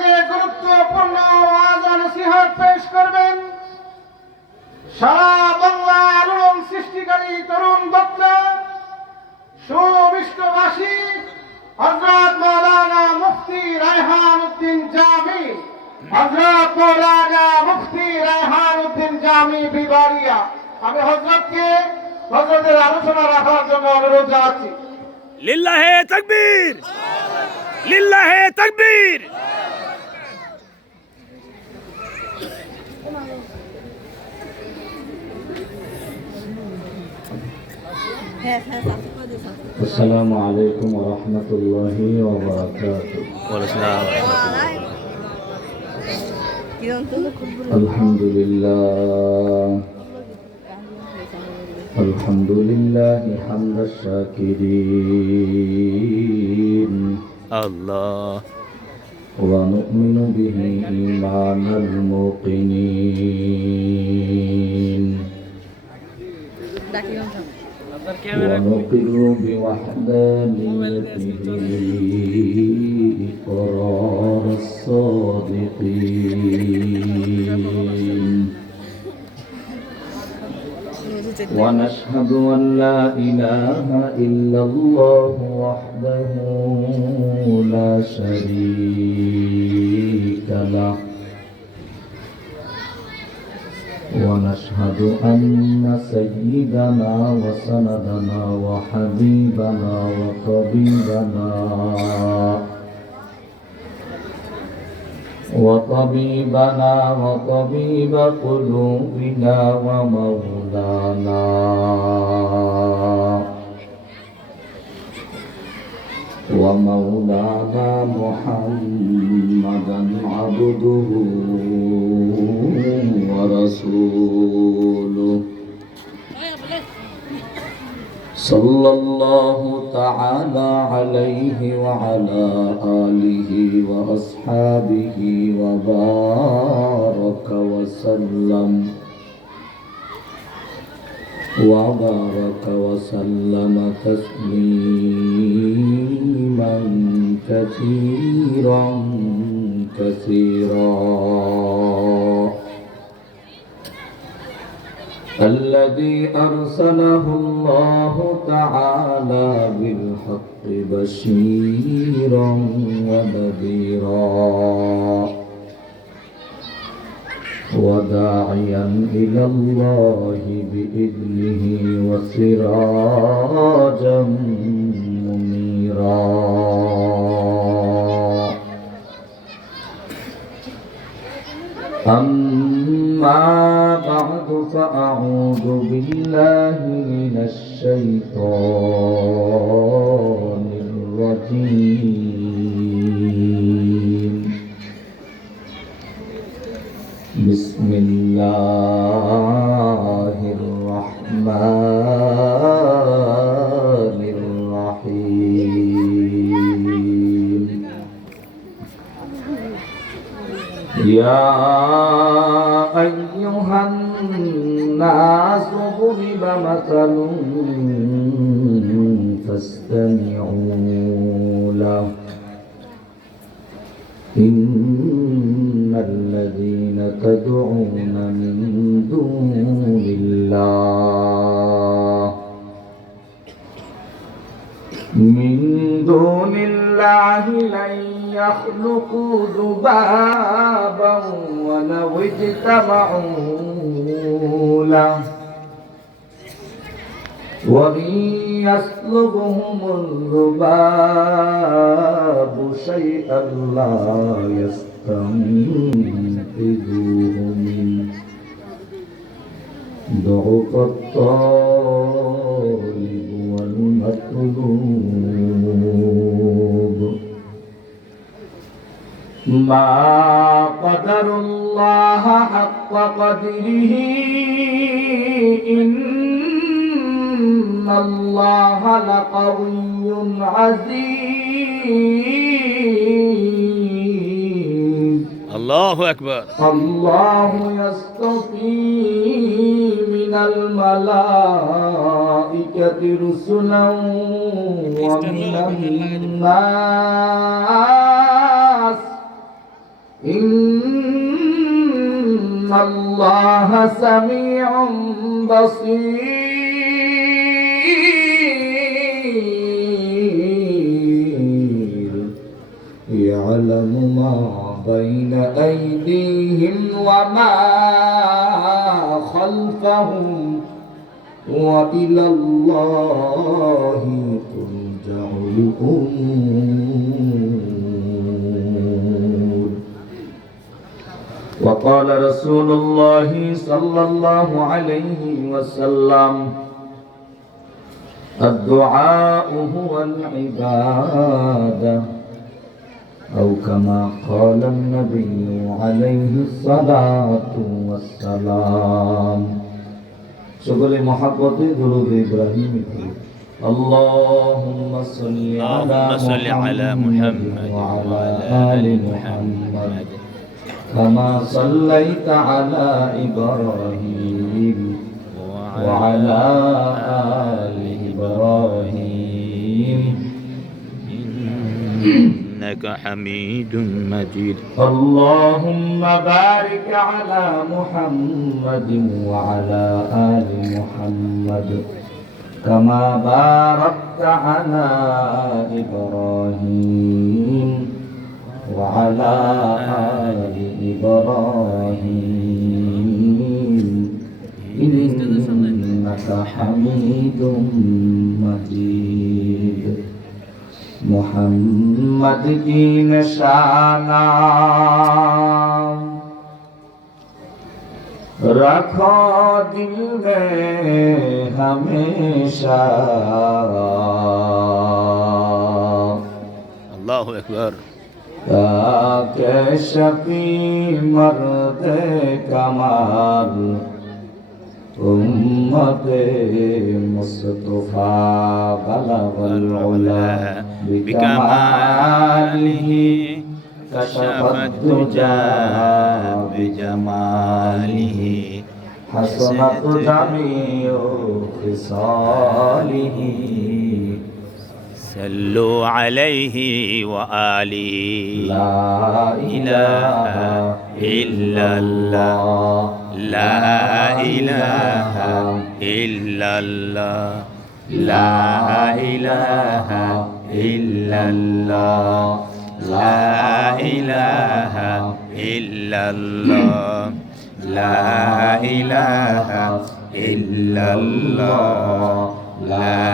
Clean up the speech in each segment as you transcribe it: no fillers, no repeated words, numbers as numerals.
থেকে গুরুত্বপূর্ণ ওয়াজ ও নসিহত পেশ করবেন সারা বাংলা আলোড়ন সৃষ্টিকারী তরুণ বক্তা সুবিষ্টভাষী হযরত মাওলানা মুফতি রায়হান উদ্দিন জামি, হযরত মাওলানা মুফতি রায়হান উদ্দিন জামি বিবারিয়া। আমি হযরতের আলোচনা রাখার জন্য অনুরোধ জানাচ্ছি। লিল্লাহে তাকবীর, লিল্লাহে তাকবীর। السلام عليكم ورحمة الله وبركاته. الحمد لله الحمد لله حمد الشاكرين الله ونؤمن به إيمان الموقنين ونقر بوحدانيته إقرار الصادقين ونشهد أن لا إله إلا الله وحده لا شريك له ونشهد أن سيدنا وسندنا وحبيبنا وطبيب قلوبنا ومولانا محمدا عبده ورسوله صلى الله تعالى عليه وعلى آله وأصحابه وبارك وسلم تسليما كثيرا الذي أرسله الله تعالى بالحق بشيرا ونذيرا وداعيا إلى الله بإذنه وسراجا منيرا أما بعد فأعوذ بالله من الشيطان الرجيم بسم الله الرحمن الرحيم يا أيها الناس ضرب مثل فاستمعوا له إن الذين تدعون من دون الله لن يخلقوا ذبابا ولو اجتمعوا له وإن يسلبهم الذباب شيئا لا يستنقذوه منه ضعف الطالب والمطلوب ما قدر الله حق قدره إن الله لقوي عزيز. الله أكبر. الله يصطفي من الملائكة رسلا ومن الناس إن الله سميع بصير يعلم ما بين أيديهم وما خلفهم وإلى الله ترجع الأمور. وقال رسول الله صلى الله عليه وسلم الدعاء هو العبادة أو كما قال النبي عليه الصلاة والسلام. সকলে মহব্বতে দরুদ ইব্রাহিম اللهم صل على محمد وعلى آل محمد كما صليت على إبراهيم وعلى آل إبراهيم إنك حميد مجيد. اللهم بارك على محمد وعلى آل محمد كما باركت على إبراهيم وعلى آل إبراهيم إنك حميد مجيد. محمد کی نشانہ رکھو دل میں ہمیشہ الله أكبر. تاکہ شفیع مرد کمال أمة مصطفى بلغ العلا بكماله كشف الدجى بجماله حسنت جميع خصاله. صلوا عليه وآله. لا إله إلا الله لا إله إلا الله لا إله إلا الله لا إله إلا الله لا إله إلا الله لا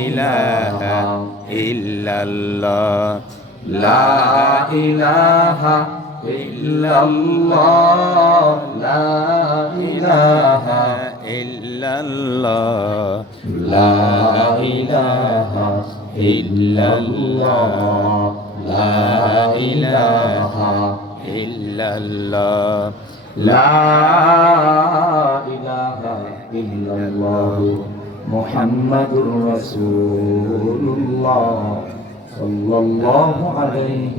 إله إلا الله لا إله إلا الله لا إله إلا الله لا إله إلا الله لا إله إلا الله لا إله إلا الله محمد رسول الله صلى الله عليه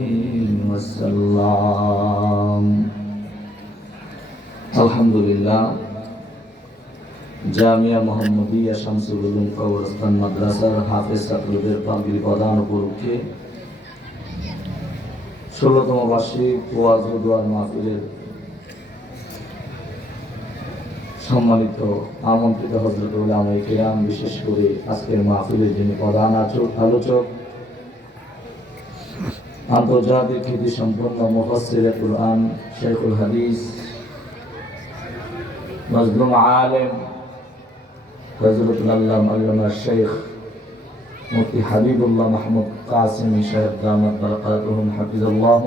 وسلم. الحمد لله. জামিয়া মোহাম্মদিয়া শামসুল উলুম কবরস্থান মাদ্রাসার হাফেজ ছাত্রদের প্রান্তিক প্রধান উপলক্ষে 16তম বার্ষিক ওয়াজ ও দোয়ার মাহফিলের সম্মানিত আমন্ত্রিত হযরত উলামায়ে কিরাম, বিশেষ করে আজকের মাহফিলের যিনি প্রধান আলোচক, আন্তর্জাতিক খ্যাতি সম্পন্ন মুফাসসিরে কুরআন, শাইখুল হাদিস, মজলুম আলেম হযরতুল আল্লামা শেখ মুফতি হাবিবুল্লাহ মাহমুদ কাসিমি সাহেব দামাত বারাকাতুহুম হাফিজাল্লাহ,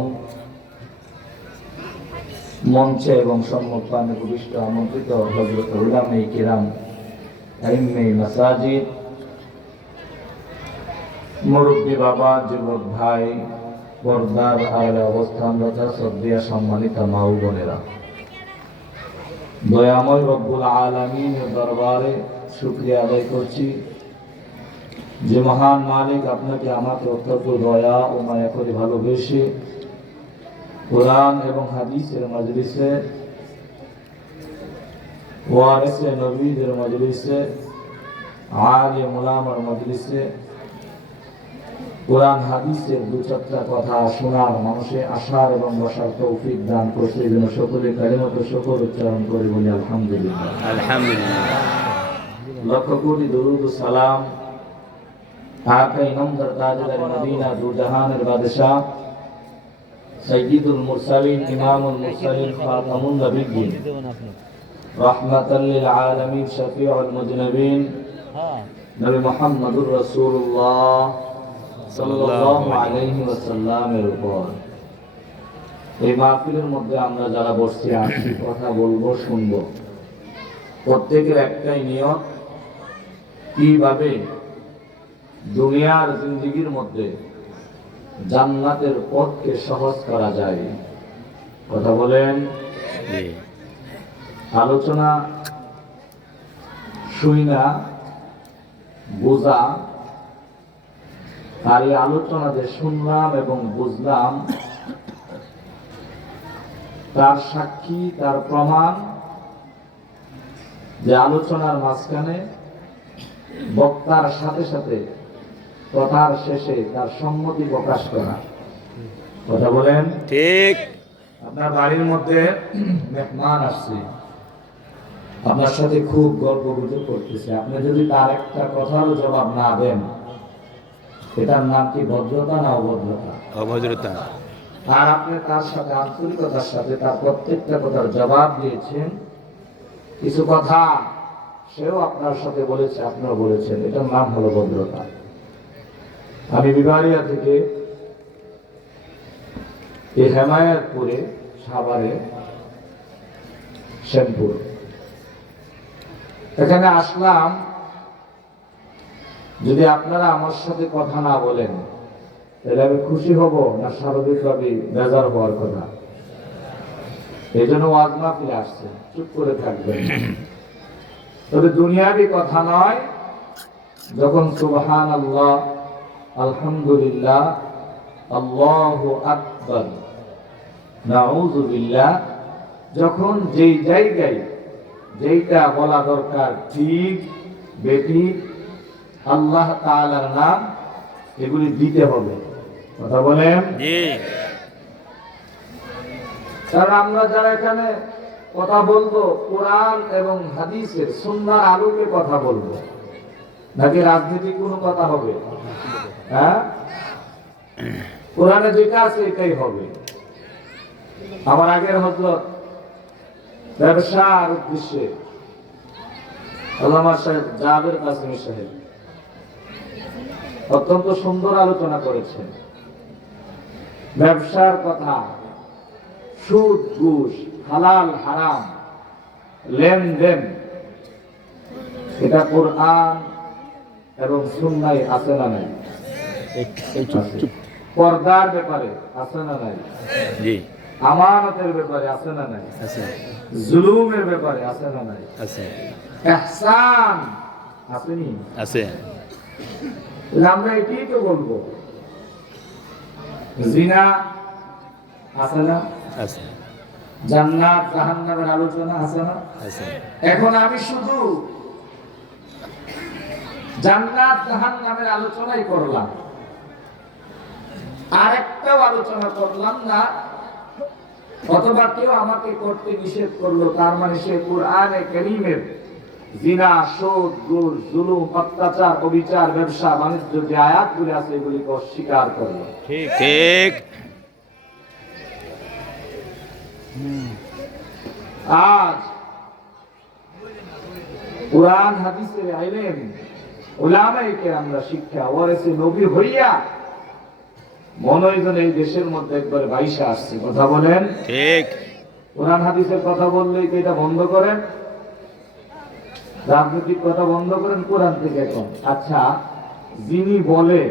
মঞ্চে এবং সম্মুখপানে উপবিষ্ট আমন্ত্রিত হযরত উলামায়ে কিরাম, আইম্মে মাসাজিদ, মুরব্বী বাবা, যুবক ভাই, পর্দার আড়ালে অবস্থানরত শ্রদ্ধেয় সম্মানিত মা ও বোনেরা, দয়াময় রব্বুল আলামিনের দরবারে শুকরিয়া আদায় করছি যে মহান মালিক আপনাকে আমাকে অত্যন্ত দয়া ও মায়া করে ভালোবেসে কোরআন এবং হাদিসের মজলিসে, ওয়ারিসে নবীদের মজলিসে, আলিম উলামার মজলিসে কোরআন হাদিসের দু চারটা কথা শোনার, মানুষে আসার এবং বসার তৌফিক দান করতে, এই জন্য সকলে কালিমাত শুকর উচ্চারণ করে বলি আলহামদুলিল্লাহ। আলহামদুলিল্লাহ। লক্ষ কোটি দরুদ ও সালাম আকা ইমামদার তাজদার মদিনা দু জাহানের বাদশাহ সাইয়্যিদুল মুরসালিন ইমামুল মুরসালিন খাতামুন নবিয়্যিন রাহমাতাল লিল আলামিন শফিউল মুজনিবিন নবী মুহাম্মদুর রাসূলুল্লাহ সাল্লাল্লাহু আলাইহি ওয়াসাল্লামের উপর এই মাহফিলের মধ্যে আমরা যারা বসছি আছি, কথা বলবো, শুনবো, প্রত্যেকের একটাই নিয়ত, কিভাবে দুনিয়ার জিন্দেগির মধ্যে জান্নাতের পথকে সহজ করা যায়। কথা বলেন। জি। আলোচনা শুই না, বোঝা, আর এই আলোচনা যে শুনলাম এবং বুঝলাম তার সাক্ষী, তার প্রমাণ যে আলোচনার মাঝখানে বক্তার সাথে সাথে কথার শেষে তার সম্মতি প্রকাশ করা। কথা বলেন। ঠিক। আপনার বাড়ির মধ্যে মেহমান আসছে, আপনার সাথে খুব গল্প গুজব করতেছে, আপনি যদি তার একটা কথারও জবাব না দেন, এটার নাম কি ভদ্রতা না অভদ্রতা? অভদ্রতা। আর আপনি তার সাথে আন্তরিকতার সাথে তার প্রত্যেকটা কথার জবাব দিয়েছেন, কিছু কথা সেও আপনার সাথে বলেছে, আপনিও বলেছেন, এটার নাম হলো ভদ্রতা। আমি বিবারিয়া থেকে এই হেমায়তপুরে সাভারে শ্যামপুর এখানে আসলাম, যদি আপনারা আমার সাথে কথা না বলেন তাহলে আমি খুশি হব না স্বাভাবিকভাবে বেজার হওয়ার কথা? এই জন্য ওয়াজ মাহফিলে আসছে, চুপ করে থাকবেন। তবে দুনিয়াবি কথা নয়, যখন সুবহানাল্লাহ, আলহামদুলিল্লাহ, আল্লাহু আকবার, নাউযুবিল্লাহ, যখন যেই জায়গায় যেইটা বলা দরকার, ঠিক বেঠিক, আল্লাহ তাআলার নাম, এগুলি দিতে হবে। কথা বলেন। জি। কারণ আমরা যারা এখানে কথা বলবো, কোরআন এবং হাদিসের সুন্নাহর আলোকে কথা বলবো, নাকি রাজনীতির কোনো কথা হবে? হ্যাঁ, কোরআনে যেটা আছে এটাই হবে। আমার আগের হযরত ব্যবসার উদ্দেশ্যে আল্লামা সাহেব জাবের কাসেমি সাহেব অত্যন্ত সুন্দর আলোচনা করেছেন। ব্যবসার কথা, সুদ ঘুষ, হালাল হারাম, লেনদেন, এটা কোরআন এবং সুন্নাহয় আছে না নাই? পর্দার ব্যাপারে আছে না নাই? জি। আমানতের ব্যাপারে আছে না নাই? আছে। জুলুমের ব্যাপারে আছে না নাই? আছে। ইহসান আসেনি? আছে। আমরা এটাই তো বলবো। জিনা আছে না? আছে। জান্নাত জাহান্নামের আলোচনা আছে না? আছে। এখন আমি শুধু জান্নাত জাহান্নামের আলোচনাই করলাম, আরেকটাও আলোচনা করলাম না, অথবা কেউ আমাকে করতে নিষেধ করলো, তার মানে সে কোরআনে কারীমের জিনা, সুদ, ঘুষ, জুলুম, অত্যাচার, অবিচার, ব্যবসা বাণিজ্য যে আয়াতগুলি আছে এগুলিকে অস্বীকার করলো। ঠিক। ঠিক। আজ কোরআন হাদিসের ইলম, উলামায়ে কেরামরা শিক্ষা ওয়ারিসে নবী হইয়া মনোজন এই দেশের মধ্যে একবারে বাইশা আসছে। কথা বলেন। ঠিক। কোরআন হাদিসের কথা বললেই কি এটা বন্ধ করেন? রাজনৈতিক কথা বন্ধ করেন কোরআন থেকে কোন? আচ্ছা, যিনি বলে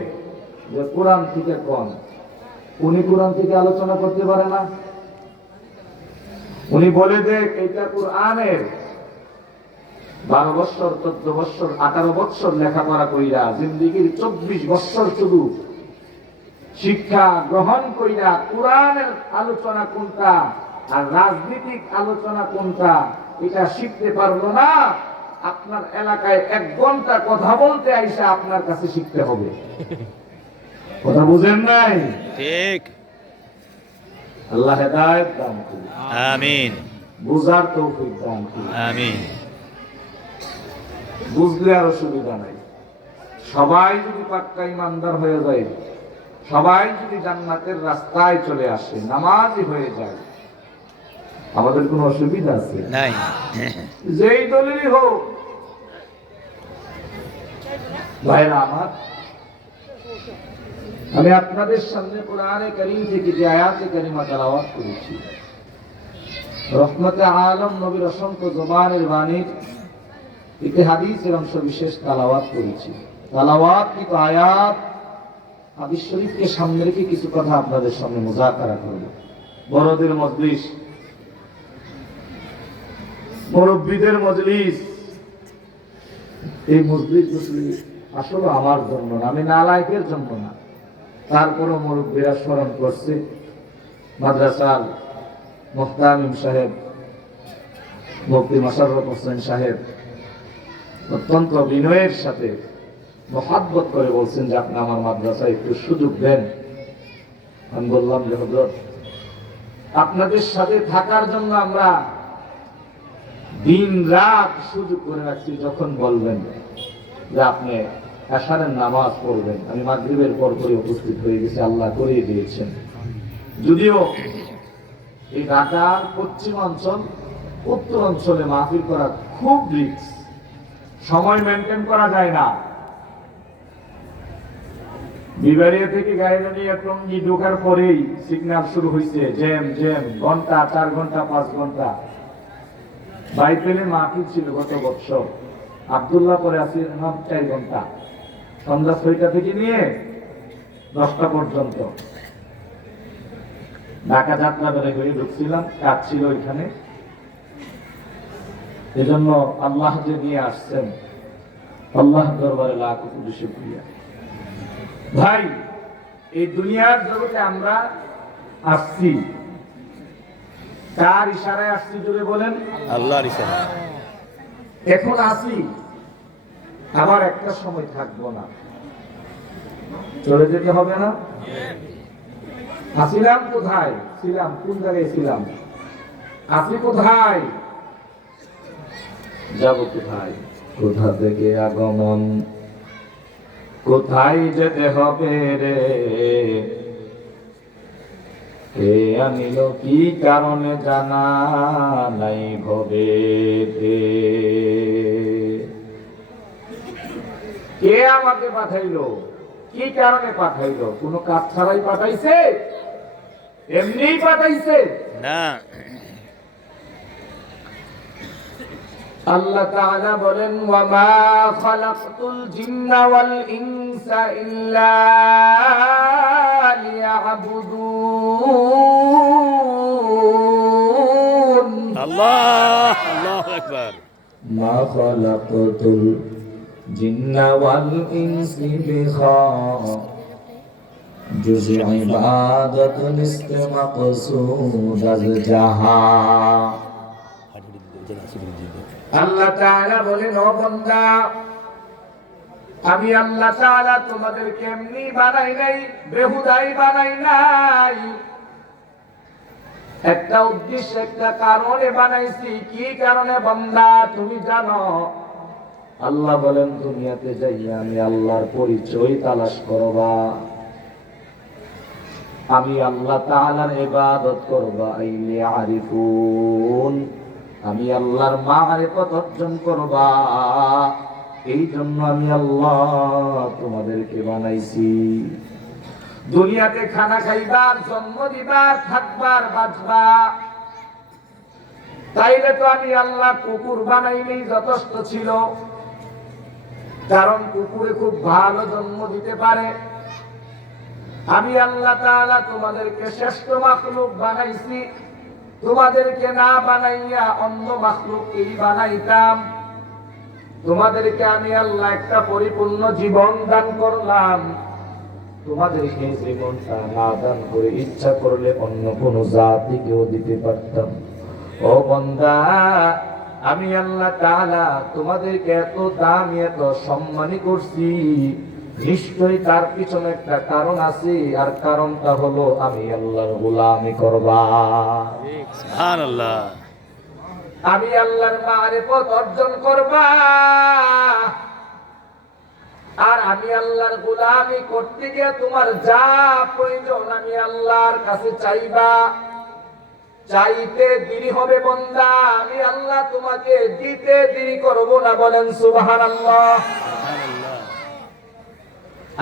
যে কোরআন থেকে কোন, উনি কোরআন থেকে আলোচনা করতে পারে না? উনি বলে যে এটা কোরআনের 12 বছর, 14 বছর, 18 বছর লেখাপড়া কইরা জিন্দেগির 24 বছর শুধু শিক্ষা গ্রহণ কইরা কোরআনের আলোচনা কোনটা আর রাজনৈতিক আলোচনা কোনটা এটা শিখতে পারলো না। আপনার এলাকায় 1 ঘন্টা কথা বলতে আইসা আপনার কাছে শিখতে হবে। কথা বুঝেন নাই? ঠিক। আল্লাহ হেদায়েত দান করুন, আমিন বুঝার তৌফিক দান করুন। আমিন। বুঝলে আর অসুবিধা নাই। সবাই যদি পাক্কা ইমানদার হয়ে যায়, সবাই যদি জান্নাতের রাস্তায় চলে আসে, নামাজি হয়ে যায়, আমাদের কোনো অসুবিধা আছে? নাই। যেই দলেরই হোক। ভাইরা আমার, আমি আপনাদের সামনে কোরআনে কারীম থেকে যে আয়াতে কারিমা তেলাওয়াত করেছি, রহমতে আলম নবীর অসংখ্য জবানের বাণীর একটি হাদিসের অংশ বিশেষ তেলাওয়াত করেছি। তেলাওয়াত কিন্তু আয়াত হাদিস শরীফকে সামনে রেখে কিছু কথা আপনাদের সামনে মুযাকারা করব। বড়দের মজলিস, মুরব্বীদের মজলিস, এই মজলিস আসলে আমার জন্য না, আমি নালায়েকের জন্য না। তারপরও মুরব্বীরা স্মরণ করছে মাদ্রাসার মুহতামিম সাহেব মুফতি মোশাররফ হোসেন সাহেব অত্যন্ত বিনয়ের সাথে মহাব্বত করে বলছেন যে আপনি আমার মাদ্রাসায় একটু সুযোগ দেন। আমি বললাম যে হযরত, আপনাদের সাথে থাকার জন্য আমরা দিন রাত সুযোগ করে রাখছি। যখন বলবেন যে আপনি এশারের নামাজ পড়বেন, আমি মাগরিবের পর পরই উপস্থিত হয়ে গেছি, আল্লাহ করিয়ে দিয়েছেন। যদিও এই ঢাকার পশ্চিমাঞ্চল উত্তর অঞ্চলে মাহফিল করা খুব রিস্ক, সময় মেনটেন করা যায় না। বিবাড়িয়া থেকে গাড়িটা নিয়ে টঙ্গী ঢোকার পরেই সিগন্যাল শুরু হয়েছে, জ্যাম জ্যাম, ঘন্টা 4 ঘন্টা 5 ঘন্টা। বাইপেলে মাহফিল ছিল গত বছর, আব্দুল্লাহ পরে আসি 4 ঘন্টা, সন্ধ্যা 6টা থেকে নিয়ে 10টা পর্যন্ত। ঢাকা যাত্রা বেড়ে হয়ে ঢুকছিলাম, কাজ ছিল ওইখানে। এজন্য আল্লাহ যে নিয়ে আসছেন, আল্লাহ দরবারে লাখ কোটি শুকরিয়া। ভাই, এই দুনিয়ার জগতে আমরা আসছি, কার ইশারায় আসছি জুড়ে বলেন? আল্লাহর ইশারা। এখন আসি, আবার একটা সময় থাকবো না, চলে যেতে হবে না? আসিলাম কোথায়? ছিলাম কোন জায়গায় ছিলাম? আসি কোথায়? যাব কোথায়? কোথা থেকে আগমন, কোথায় যেতে হবে রে? কে আনিল কি কারণে জানা নাই ভবে। কে আমাকে পাঠাইলো, কি কারণে পাঠাইলো? কোনো কাজ ছাড়াই পাঠাইছে? এমনিই পাঠাইছে না। আল্লাহ তাআলা বলেন, ওয়া মা খালাকতুল জিন্না ওয়াল ইনসা ইল্লা লিয়াবুদুন। আল্লাহ, আল্লাহু আকবার। মা খালাকতুল জিন্না ওয়াল ইনসি বিখা জুজ ইবাদত নিস্তে মাকসুদ আজ জাহা। আল্লাহ তাআলা বলেন, ও বান্দা, আমি আল্লাহ তাআলা তোমাদেরকে এমনি বানাই নাই, বেহুদাই বানাই নাই। একটা উদ্দেশ্য, একটা কারণে বানাইছি। কি কারণে বান্দা তুমি জানো? আল্লাহ বলেন, দুনিয়াতে যাইয়া আমি আল্লাহর পরিচয় তালাশ করবা, আমি আল্লাহ তাআলার ইবাদত করবা। আইলি আরিফুন, আমি আল্লাহর মারিফত অর্জন করবা। এই জন্য আমি আল্লাহ তোমাদেরকে বানাইছি। দুনিয়াতে খানা খাইবার, জন্ম দিবার, থাকবার, বাঁচবা, তাইলে তো আমি আল্লাহ কুকুর বানাইলেই যথেষ্ট ছিল। কারণ কুকুরে খুব ভালো জন্ম দিতে পারে। আমি আল্লাহ তাআলা তোমাদেরকে শ্রেষ্ঠ মাখলুক বানাইছি। তোমাদেরকে না বানাইয়া অন্য মাখলুককেই বানাইতাম। তোমাদেরকে আমি আল্লাহ একটা পরিপূর্ণ জীবন দান করলাম। তোমাদেরকে জীবনটা না দান করে ইচ্ছা করলে অন্য কোন জাতিকেও দিতে পারতাম। ও বান্দা, আমি আল্লাহ তাআলা তোমাদেরকে এত দামি, এত সম্মানী করছি। নিশ্চয়ই তার পিছনে একটা কারণ আছে, আর কারণটা হলো আমি আল্লাহর গোলামি করবা, সুবহানাল্লাহ। আমি আল্লাহর মারিফত অর্জন করবা, আর আমি আল্লাহর গোলামি করতে গিয়ে তোমার যা প্রয়োজন আমি আল্লাহর কাছে চাইবা। চাইতে দেরি হবে বান্দা, আমি আল্লাহ তোমাকে দিতে দেরি করব না। বলেন সুবহানাল্লাহ।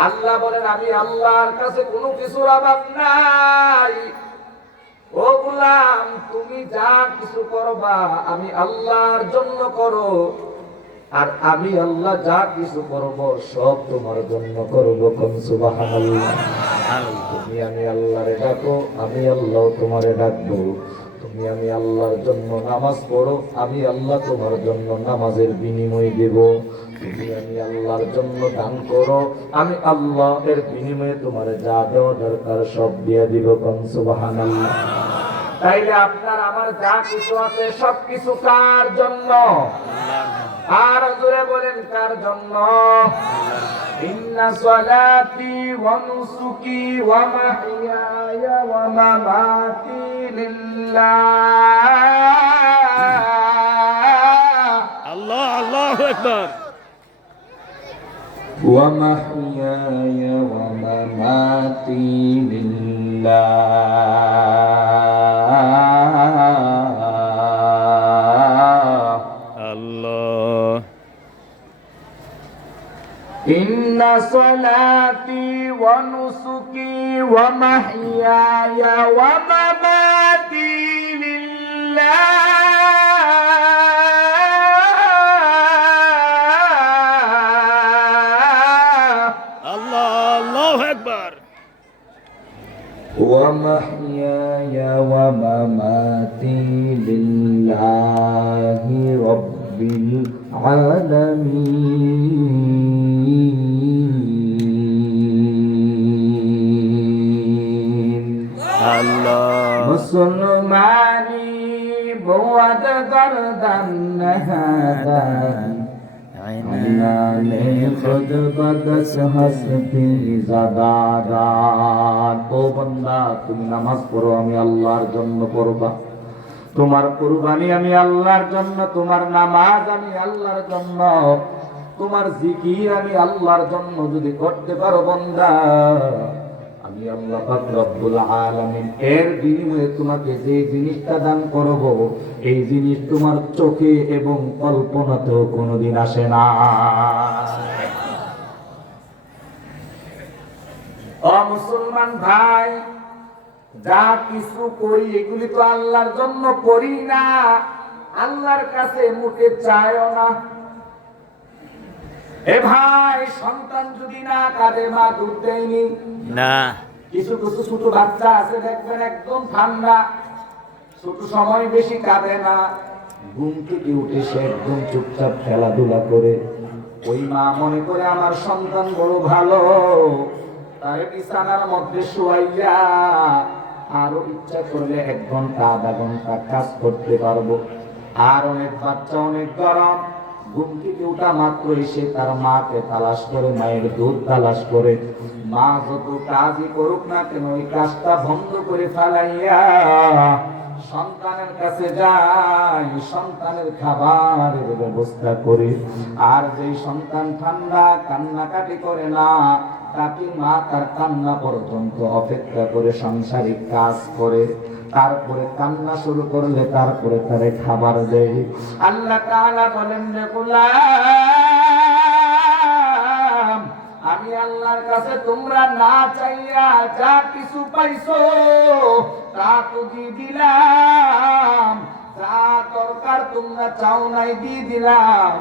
আল্লাহ বলেন আমি আল্লাহর কাছে কোনো কিছুর অভাব নাই। ও গোলাম, তুমি যা কিছু করবা আমি আল্লাহর জন্য করো, আর আমি আল্লাহ যা কিছু করব সব তোমার জন্য করব। কোন সুবহানাল্লাহ। তুমি আমি আল্লাহরে ডাকো, আমি আল্লাহ তোমারে ডাকবো। তুমি আমি আল্লাহর জন্য নামাজ পড়ো, আমি আল্লাহ তোমার জন্য নামাজের বিনিময় দেব। তুমি আমি আল্লাহর জন্য দান করো, আমি আল্লাহ এর বিনিময়ে তোমার যা দেওয়া দরকার সব দিয়ে দিব। কোন সুবহানাল্লাহ। তাইলে আপনার আমার যা কিছু আছে সব কিছু কার জন্য? আর জোরে বলেন কার জন্য? ইন্না সলাতি ওয়া নুসুকি ওয়া মাহইয়ায়া ওয়া মামাতি লিল্লাহ। আল্লাহ, আল্লাহু আকবার। ওয়া মাহইয়ায়া ওয়া মামাতি লিল্লাহ। আল্লাহ। ইন্না সলাতি ওয়া নুসুকি ওয়া মাহইয়ায়া ওয়া মামাতি লিল্লাহ। আল্লাহ, আল্লাহু আকবার। ওয়া মাহইয়ায়া ওয়া মামাতি লিল্লাহি রাব্বিল আলামিন। আল্লাহ। মুসলমানি বহুত গর্দান নহাদান আইনালে খুদ বদস হসবি জাদাদান। ও বান্দা, তুমি নামাজ পড়ো, আমি আল্লাহর জন্য পড়বা। তোমার কুরবানি আমি আল্লাহর জন্য, তোমার নামাজ আমি আল্লাহর জন্য, তোমার জিকির আমি আল্লাহর জন্য যদি করতে পারো বান্দা, আমি আল্লাহ পাক রব্বুল আলামিন এর বিনিময়ে তোমাকে যে জিনিসটা দান করব, এই জিনিস তোমার চোখে এবং কল্পনাতেও কোনোদিন আসে না। ও মুসলমান ভাই, যা কিছু করি এগুলি তো আল্লাহর জন্য করি না, আল্লাহর কাছে মুখে চাইও না। এ ভাই, সন্তান যদি না কাঁদে মা দুধ দেয়নি না। কিছু কিছু ছোট বাচ্চা আছে দেখবেন একদম ঠান্ডা, ছোট সময় বেশি কাঁদে না, ঘুম থেকে উঠে সে একদম চুপচাপ খেলাধুলা করে। ওই মা মনে করে আমার সন্তান বড় ভালো, তার বিছানার মধ্যে শোয়াইয়া আরো ইচ্ছা করলে 1 ঘন্টা 1/2 ঘন্টা কাজ করতে পারবো। আর অনেক বাচ্চা অনেক গরম, ঘুম থেকে উঠা মাত্র এসে তার মাকে তালাশ করে, মায়ের দুধ তালাশ করে। মা যত কাজই করুক না কেন ওই কাজটা বন্ধ করে ফেলাইয়া সন্তানের কাছে যায়, সন্তানের খাবারের ব্যবস্থা করে। আর যেই সন্তান ঠান্ডা কান্নাকাটি করে না, তাকে মা তার কান্না পর্যন্ত অপেক্ষা করে সংসারিক কাজ করে, তারপরে কান্না শুরু করলে তারপরে তারে খাবার দেয়। আল্লাহ তাআলা বলেন যে গোলাম, আমি আল্লাহর কাছে তোমরা না চাইয়া যা কিছু পাইছো তা তো দিয়ে দিলাম, যা দরকার তোমরা চাও নাই দিয়ে দিলাম।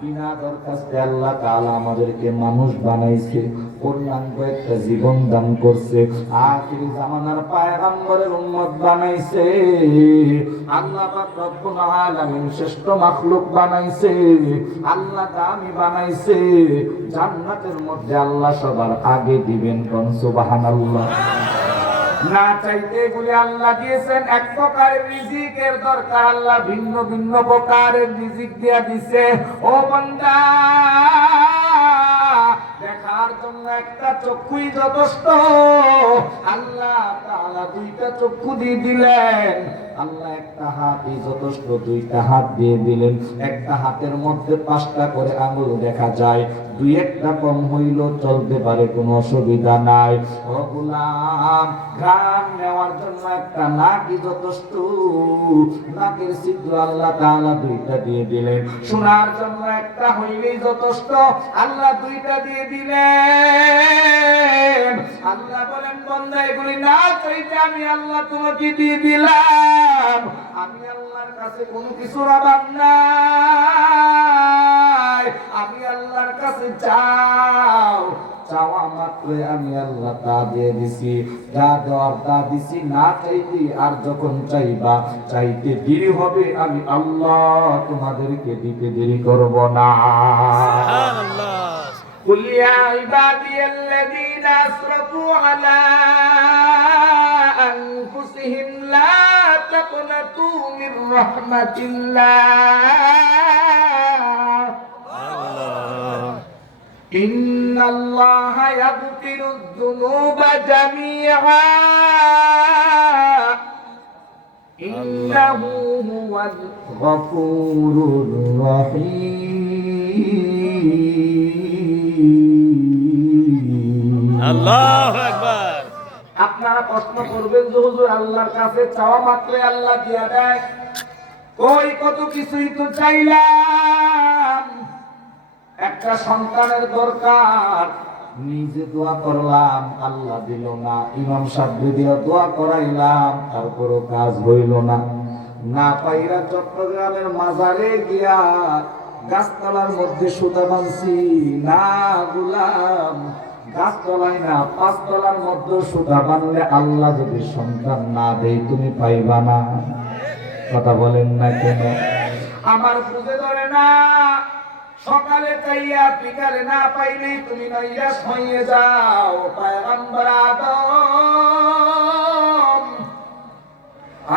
বিনা দরখাস্তে আল্লাহ তাআলা আমাদেরকে মানুষ বানাইছে, পূর্ণাঙ্গ একটা জীবন দান করছে, আখিরি জামানার পয়গম্বরের উম্মত বানাইছে। আল্লাহ পাক রব্বুল আলামিন শ্রেষ্ঠ মাখলুক বানাইছে, আল্লাহ দামি বানাইছে। জান্নাতের মধ্যে আল্লাহ সবার আগে দিবেন। কোন সুবহানাল্লাহ। না চাইতে বলে আল্লাহ দিয়েছেন। এক প্রকারের রিজিকের দরকার, আল্লাহ ভিন্ন ভিন্ন প্রকারের রিজিক দিয়া দিছে। ও বান্দা, দেখা শোনার জন্য একটা চক্ষুই যথেষ্ট। আল্লাহ তাআলা দুইটা চক্ষু দিয়ে দিলেন। আল্লাহ একটা হাতই যথেষ্ট, দুইটা হাত দিয়ে দিলেন। একটা হাতের মধ্যে 5টা করে আঙুল দেখা যায়, দুই একটা কম হইলেও চলতে পারে, কোনো অসুবিধা নাই। ও গোলাম, ঘ্রাণ নেওয়ার জন্য একটা নাকই যথেষ্ট, নাকের ছিদ্র আল্লাহ তাআলা দুইটা দিয়ে দিলেন। শোনার জন্য একটা হইলেই যথেষ্ট, আল্লাহ দুইটা দিয়ে দিলেন। আল্লাহ বলেন, বান্দা এগুলি না চাইতে আমি আল্লাহ তোমাকে দিয়ে দিলাম। আমি আল্লাহর কাছে কোনো কিছুর অভাব নাই। আমি আল্লাহর কাছে চাও, চাওয়া মাত্রই আমি আল্লাহ তা দিয়ে দিছি। যা দেওয়ার তা দিছি, না চাইতে আর যখন চাইবা, চাইতে দেরি হবে, আমি আল্লাহ তোমাদেরকে দিতে দেরি করব না। সুবহানাল্লাহ। قل يا عبادي الذين أسرفوا على أنفسهم لا تقنطوا من رحمة الله إن الله يغفر الذنوب جميعا إنه هو الغفور الرحيم আল্লাহু আকবার। আপনারা প্রশ্ন করবেন যে হুজুর আল্লাহর কাছে চাওয়া মাত্রই আল্লাহ দিয়া দেয়, কই কত কিছুই তো চাইলাম, একটা সন্তানের দরকার, নিজে দোয়া করলাম আল্লাহ দিল না, ইমাম সাহেব দিয়ে দোয়া করাইলাম তারপরও কাজ হইল না। না পাইরা চট্টগ্রামের মাজারে গিয়া গাছতলার মধ্যে সুতা বাঁধছি, না গুলাম গাছতলায় না 5 তলার মধ্যে সুতা বাঁধলে আল্লাহ যদি সন্তান না দেয় তুমি পাইবা না। কথা বলেন না কেন? আমার বুঝে ধরে না, সকালে চাইয়া বিকালে না পাইলে তুমি নৈরাশ হয়ে যাও। পয়গম্বর আদম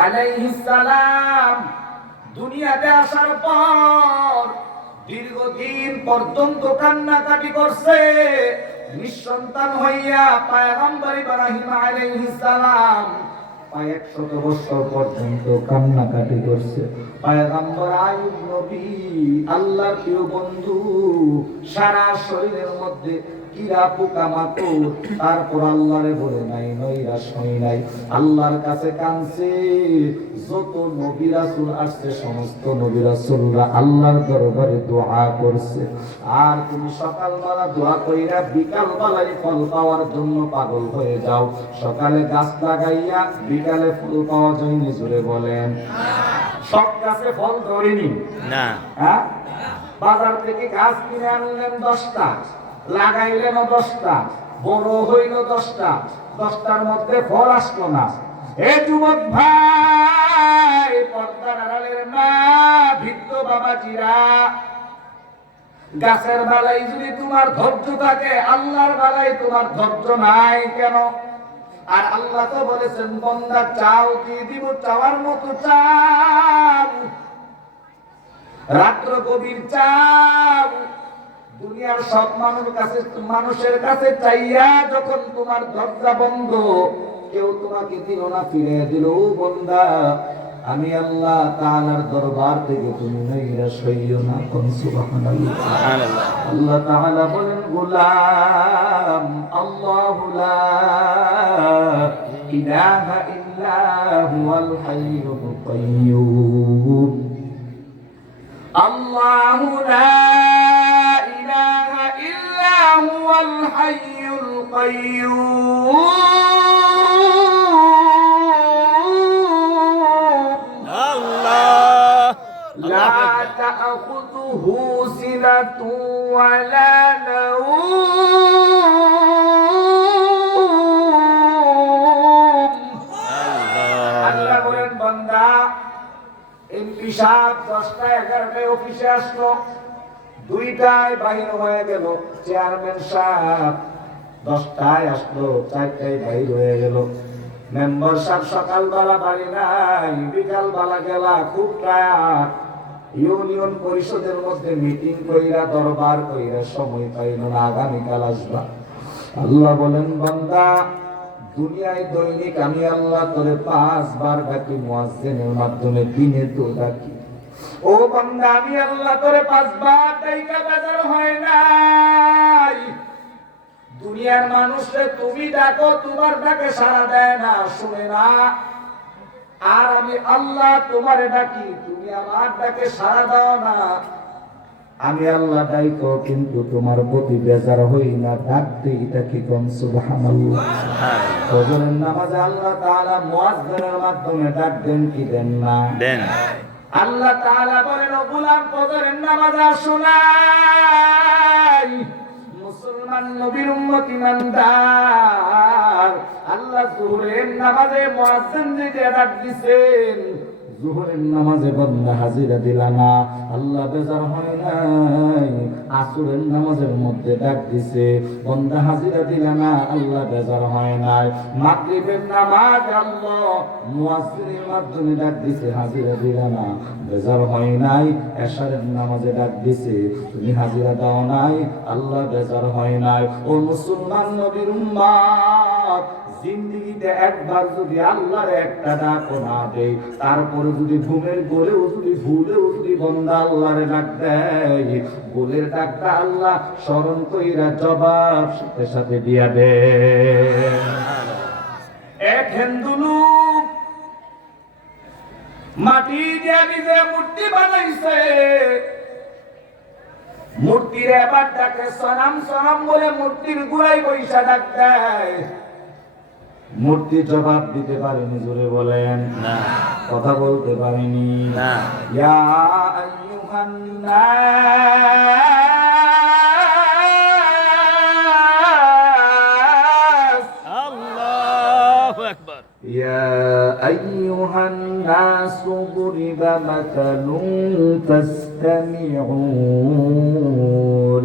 আলাইহিস সালাম দুনিয়াতে আসার পর দীর্ঘদিন পর্যন্ত কান্নাকাটি করছে, নিঃসন্তান হইয়া। পয়গম্বর ইব্রাহিম আলাইহিস সালাম 100 বছর পর্যন্ত কান্নাকাটি করছে। পয়গম্বর আইয়ুব নবী আল্লাহর প্রিয় বন্ধু, সারা শরীরের মধ্যে কিরা পোকা মাকড়, তারপর আল্লাহরে বলে নাই, নৈরাশ হই নাই, আল্লাহর কাছে কাঁদছে। যত নবী রাসূল আসছে সমস্ত নবী রাসূলরা আল্লাহর দরবারে দোয়া করছে। আর তুমি সকালবেলা দোয়া কইরা বিকালবেলায় ফল পাওয়ার জন্য পাগল হয়ে যাও। সকালে গাছ লাগাইয়া বিকালে ফুল পাওয়া যায়নি, জোরে বলেন। সব গাছে ফল ধরেনি না। হ্যাঁ, বাজার থেকে গাছ কিনে আনলেন 10টা, লাগাইলেন 10টা, বড় হইল 10টা, 10টার মধ্যে ফল আসলো না। এ যুবক ভাই, পর্দার আড়ালের মা, বৃদ্ধ বাবাজিরা, গাছের বেলায় যদি তোমার ধৈর্য থাকে, আল্লাহর বেলায় তোমার ধৈর্য নাই কেন? আর আল্লাহ তো বলেছেন, বান্দা চাও দিয়ে দিব, চাওয়ার মতো চাও, রাত্র গভীর চাও। দুনিয়ার সব মানুষের কাছে চাইয়া যখন তোমার দরজা বন্ধ, কেউ তোমাকে দিল না, ফিরে দিল, ও বান্দা আমি আল্লাহ তাআলার দরবার থেকে তুমি নৈরাশ হইও না। কোন সুবহানাল্লাহ। সুবহানাল্লাহ। আল্লাহ তাআলা বলেন, গোলাম আল্লাহু লা ইলাহা ইল্লা হুয়াল হাইয়ুল কাইয়্যুম। আল্লাহু লা ইলাহা ইল্লা হুয়াল হাইয়ুল কাইয়্যুম। আল্লাহ। لا تأخذه سنة ولا نوم। আল্লাহ বলেন, বান্দা এমপি সাহেব 10টা 11টায় অফিসে আসলো, 2টায় বাইরে হয়ে গেল। চেয়ারম্যান সাহেব 10টায় আসলো, 4টায় বাইরে হয়ে গেল। মেম্বার সাহেব সকালবেলা বাড়ি নাই, বিকালবেলা গেলা, খুব টায়ার্ড। ইউনিয়ন পরিষদের মধ্যে মিটিং কইরা, দরবার কইরা সময় পাইল না, আগামীকাল আসবা। আল্লাহ বলেন বান্দা দুনিয়ায় দৈনিক আমি আল্লাহ তোরে 5 বার ডাকি মুয়াজ্জিনের মাধ্যমে দিনে তো ডাকি ও বান্দা আমি আল্লাহ তোরে 5 বার ডাইকা বেজার হয় নাই দুনিয়ার মানুষে তুমি ডাকো তোমার ডাকে সাড়া দেয় না শুনে না আর আমি আল্লাহ তোমারে ডাকি তুমি আমার ডাকে সাড়া দাও না আমি আল্লাহ ডাইকো কিন্তু তোমার প্রতি বেজার হই না ডাকতেই থাকি কোন সুবহানাল্লাহ ফজরের নামাজে আল্লাহ তাআলা মুয়াজ্জিনের মাধ্যমে ডাক দেন কি দেন না দেন আল্লাহ তাআলা বলেন ও গোলাম ফজরের নামাজ শুনাই মুসলমান নবীর উম্মত ইমানদার আল্লাহ যোহরের নামাজে মুয়াজ্জিন যে ডাক দিবেন যোহরের নামাজে বান্দা হাজিরা দিলা না আল্লাহ বেজার হয় নাই আসরের নামাজের মধ্যে ডাক দিছে বান্দা হাজিরা দিলা না আল্লাহ বেজার হয় নাই মাগরিবের নামাজ আল্লাহ মুয়াজ্জিনের মাধ্যমে ডাক দিছে হাজিরা দিলা না বেজার হয় নাই এশারের নামাজে ডাক দিছে তুমি হাজিরা দাও নাই আল্লাহ বেজার হয় নাই ও মুসলমান নবীর উম্মত জিন্দেগিতে একবার যদি আল্লাহর একটা ডাকও না দেয় তারপরে যদি ঘুমের গোলেও যদি ভুলেও যদি বান্দা আল্লাহরে ডাক দেয় গোলের ডাকটা আল্লাহ স্মরণ কইরা জবাব সাথে সাথে দিয়া দেয় এক হিন্দু লোক মাটি দিয়ে নিজে মূর্তি বানাইছে মূর্তির এবার ডাকে সনাম সনাম বলে মূর্তির গুড়াই বৈশা ডাক দেয় মূর্তি জবাব দিতে পারেনি জোরে বলেন না কথা বলতে পারেনি না ইয়া আইয়ুহান নাস আল্লাহু আকবার ইয়া আইয়ুহান নাস বুরিবা মাতালুন ফাসতামিউ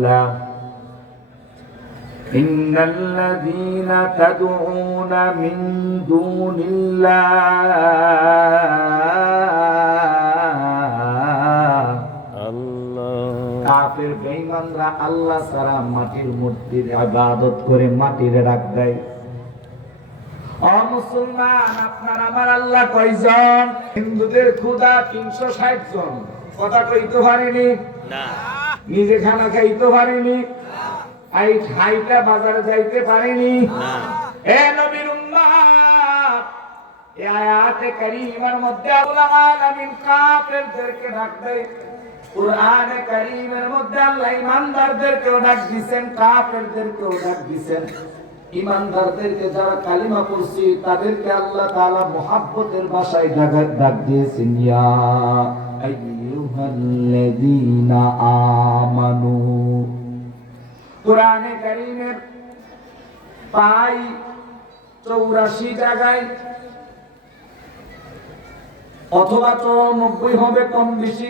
লাহু إن الذين تدعون من دون الله কাফের বেঈমানরা আল্লাহ ছাড়া মাটির মূর্তির ইবাদত করে মাটির ডাক দেয় ও মুসলমান আপনার আমার আল্লাহ কয়জন হিন্দুদের খোদা 360 জন কথা কইতে পারেনি না নিজে খানা খাইতে পারেনি আই খাইটা বাজারে যাইতে পারেনি এ নবীর উম্মাত এই আয়াতে কারীমার মধ্যে আল্লাহ আলামিন কাফেরদেরকে ডাক দেয় কুরআনে কারীমের মধ্যে আল্লাহ ঈমানদারদেরকেও ডাক দিবেন কাফেরদেরকেও ডাক দিবেন ঈমানদারদেরকে যারা কালিমা পড়ছে তাদেরকে আল্লাহ তাআলা মুহাব্বতের ভাষায় ডাক দিয়েছেন ইয়া আইয়ুহাল্লাযীনা আমানু কুরআনে কারীমের পাই 84 জায়গায় অথবা 94 হবে কম বেশি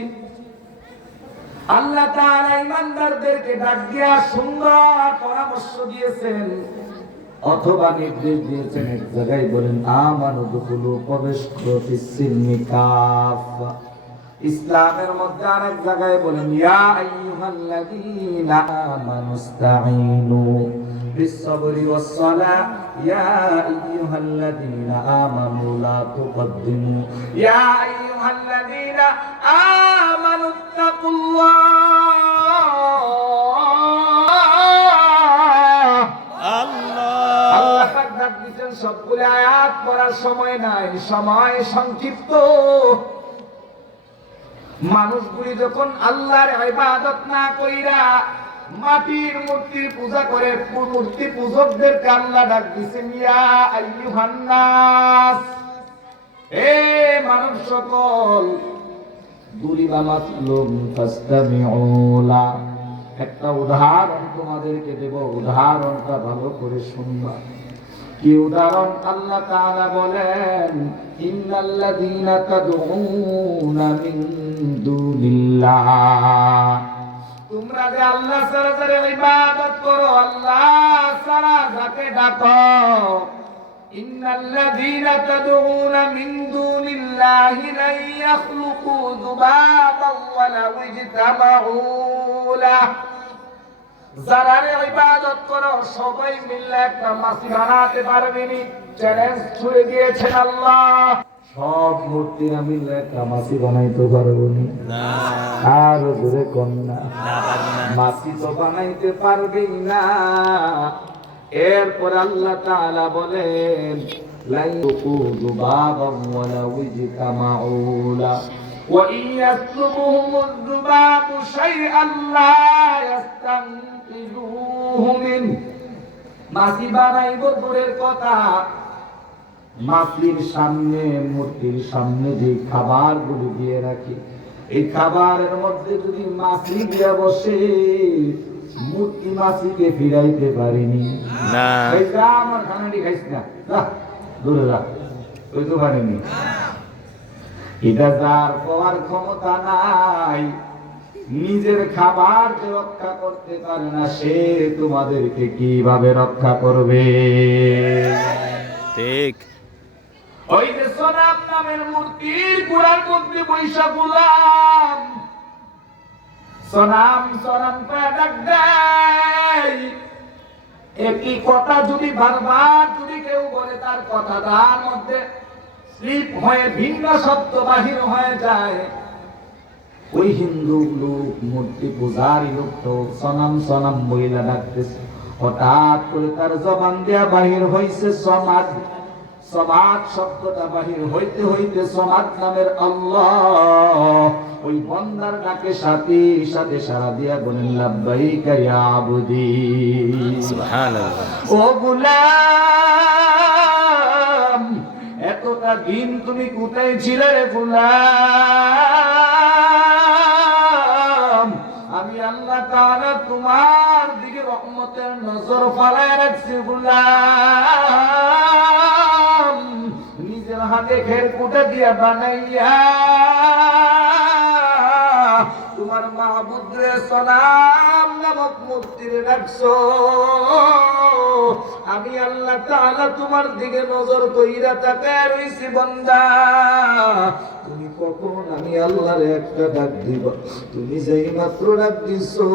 আল্লাহ তাআলা ঈমানদারদেরকে ডাক দিয়া সুন্দর পরামর্শ দিয়েছেন অথবা নির্দেশ দিয়েছেন এক জায়গায় বলেন আমানু দুখুলু প্রবেশ করো ফিস-সিলমি কাফা ইসলামের মধ্যে আরেক জায়গায় বলেন ইয়া আইয়ুহাল্লাযীনা আমানুস্তাঈনু বিস-সাবরি ওয়াস-সালাহ ইয়া আইয়ুহাল্লাযীনা আমানু লা তুকদ্দিমু ইয়া আইয়ুহাল্লাযীনা আমানুত্তাকুল্লাহ আল্লাহ পাক ডাক দিয়েছেন সবগুলো আয়াত পড়ার সময় নাই সময় সংক্ষিপ্ত মানুষগুলি যখন আল্লাহর ইবাদত না কইরা মাটির মূর্তির পূজা করে মূর্তি পূজকদেরকে আল্লাহ ডাক দিয়েছেন ইয়া আইয়ুহান নাস হে মানব সকল দুরিবা মাতলুম ফাসতামিউ লা একটা উদাহরণ তোমাদেরকে দেব উদাহরণটা ভালো করে শুনবা কি উদাহরণ আল্লাহ তাআলা বলেন ইন্নাল্লাযীনা তাদউনা মিন দুনিল্লাহ তোমরা যে আল্লাহ ছাড়া যারা ইবাদত করো আল্লাহ ছাড়া যাকে ডাকো ইন্নাল্লাযীনা তাদউনা মিন দুনিল্লাহি লা ইয়াখলুকু যুবাবান ওয়া লাউ ইজতামাউ লাহু যারা ইবাদত করো সবাই মিলে একটা মাসি বানাতে পারবেনি, চ্যালেঞ্জ ছুড়ে দিয়েছেন আল্লাহ। সব মূর্তিরা মিলে একটা মাসি বানাইতে পারবো নি? না আর জোরে কন্যা না পারবো না। মাসি তো বানাইতে পারবেই না। এরপর আল্লাহ তাআলা বলেন লা ইয়াকুযু বাবাম ওয়ালা ওয়াজতামাউলা ওয়া ইন ইয়াসলুবুহুমুয যুবাবু শাইআন লা ইস্তানকিযুহু মিন। মাসি বানাইব দূরের কথা, মাসির সামনে মূর্তির সামনে যে খাবারগুলো দিয়ে রাখি, এই খাবারের মধ্যে যদি মাসি দিয়ে বসে, মূর্তি মাসিকে ফিরাইতে পারিনি। না আমার খানাটি খাইস না, যা দূরে যা, ওই তো পারিনি। এটা যার পাওয়ার ক্ষমতা নাই, নিজের খাবার যে রক্ষা করতে পারে না, সে তোমাদেরকে কিভাবে রক্ষা করবে? ঠিক। ওই যে সোনাম নামের মূর্তির গুড়ার মধ্যে বৈশা গুলাম সোনাম সোনাম করে ডাক দেয়। একই কথা যদি বারবার যদি কেউ বলে, তার কথাটার মধ্যে স্লিপ হয়ে ভিন্ন শব্দ বাহির হয়ে যায়। ওই হিন্দু লোক, মূর্তি পূজারী লোক তো সোনাম সোনাম বইলা ডাকতেছে, হঠাৎ করে তার জবান দিয়া বাহির হইছে সমাজ। সমাজ শব্দটা বাহির হইতে হইতে সমাজ নামের আল্লাহ ওই বন্দার ডাকে সাথে সাথে সারা দিয়া বলেন লাব্বাইকা ইয়া আবুদি। সুবহানাল্লাহ। ও গোলাম, এতটা দিন তুমি কোথায় ছিলে রে গোলাম? আমি আল্লাহ তাআলা তোমার দিকে রহমতের নজর ফালায় রাখছি গোলাম। নিজের হাতে খেরকুটা দিয়া বানাইয়া তোমার মাহবুদরে সনাম নামক মূর্তিরে রাখছো। আমি আল্লাহ তাআলা তোমার দিকে নজর কইরা তাকায় রইছি বান্দা। তুমি কখন আমি আল্লাহর একটা ডাক দিব, তুমি যেই মাত্র ডাক দিছো,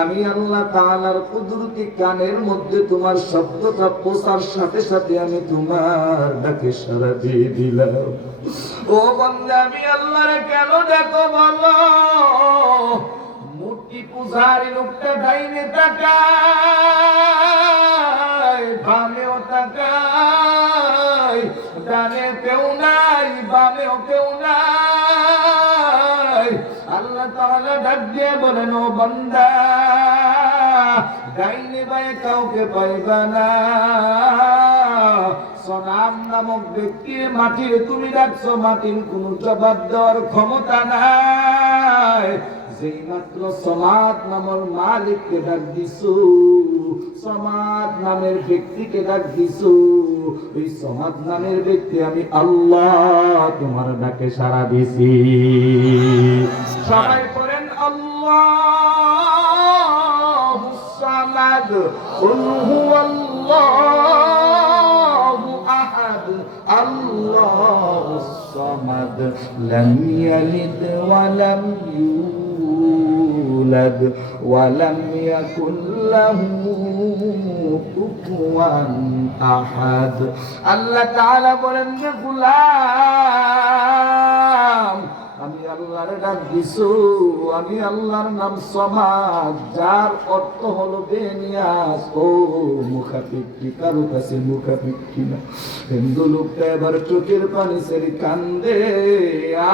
আমি আল্লাহ তাআলার কুদরতি কানের মধ্যে তোমার শব্দটা পৌঁছার সাথে সাথে আমি তোমার ডাকে সাড়া দিয়ে দিলাম। ও বান্দা, আমি আল্লাহরে কেন ডাকো বলো? মূর্তি পূজারী লোকটা ডাইনে তাকায়, বামেও তাকায়, ডানে কেউ নাই, বামেও কেউ নাই। আল্লাহ তাআলা ডাক দিয়ে বলেন, ও বান্দা, ডাইনে বায়ে কাউকে পাইবা না। সনাম নামক ব্যক্তি মাটির তুমি ডাকছো, মাটির কোন জবাব দেওয়ার ক্ষমতা নাই। যেই মাত্র সমাদ নামের মালিককে ডাক দিছো, সমাদ নামের ব্যক্তিকে ডাক দিছো, ওই সমাদ নামের ব্যক্তি আমি আল্লাহ তোমার ডাকে সাড়া দিছি। সবাই করেন আল্লাহুস সামাদ, কুল হুয়াল্লাহু আহাদ, আল্লাহুস সামাদ, লাম ইয়ালিদ ওয়া লাম ইউলাদ ওয়া লাম ইয়াকুল লাহু কুফুয়ান আহাদ। আল্লাহ তাআলা বলেন যে গোলাম, আমি আল্লাহর ডাক দিছো, আমি আল্লাহর নাম সমাদ, যার অর্থ হলো বেনিয়াস। ও মুখাপেক্ষী, কারো কাছে মুখাপেক্ষী না। হিন্দু লোকটা এবার চোখের পানি ছেড়ে কান্দে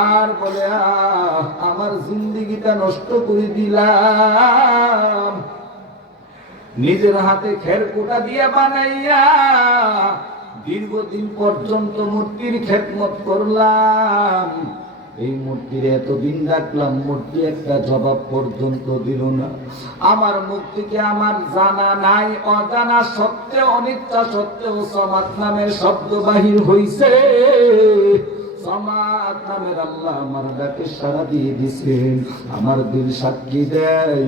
আর বলে, আমার জিন্দেগিটা নষ্ট করে দিলাম। নিজের হাতে খেরকুটা দিয়ে বানাইয়া দীর্ঘদিন পর্যন্ত মূর্তির খেদমত করলাম। এই মূর্তির এতদিন রাখলাম, মূর্তি একটা জবাব পর্যন্ত দিল না। আমার মুক্তিকে আমার জানা নাই, অজানা সত্ত্বেও, অনিচ্ছা সত্ত্বেও সমাদ নামের শব্দ বাহির হইছে। সমাদ নামের আল্লাহ আমার ডাকে সাড়া দিয়ে দিছেন। আমার দিল সাক্ষী দেয়,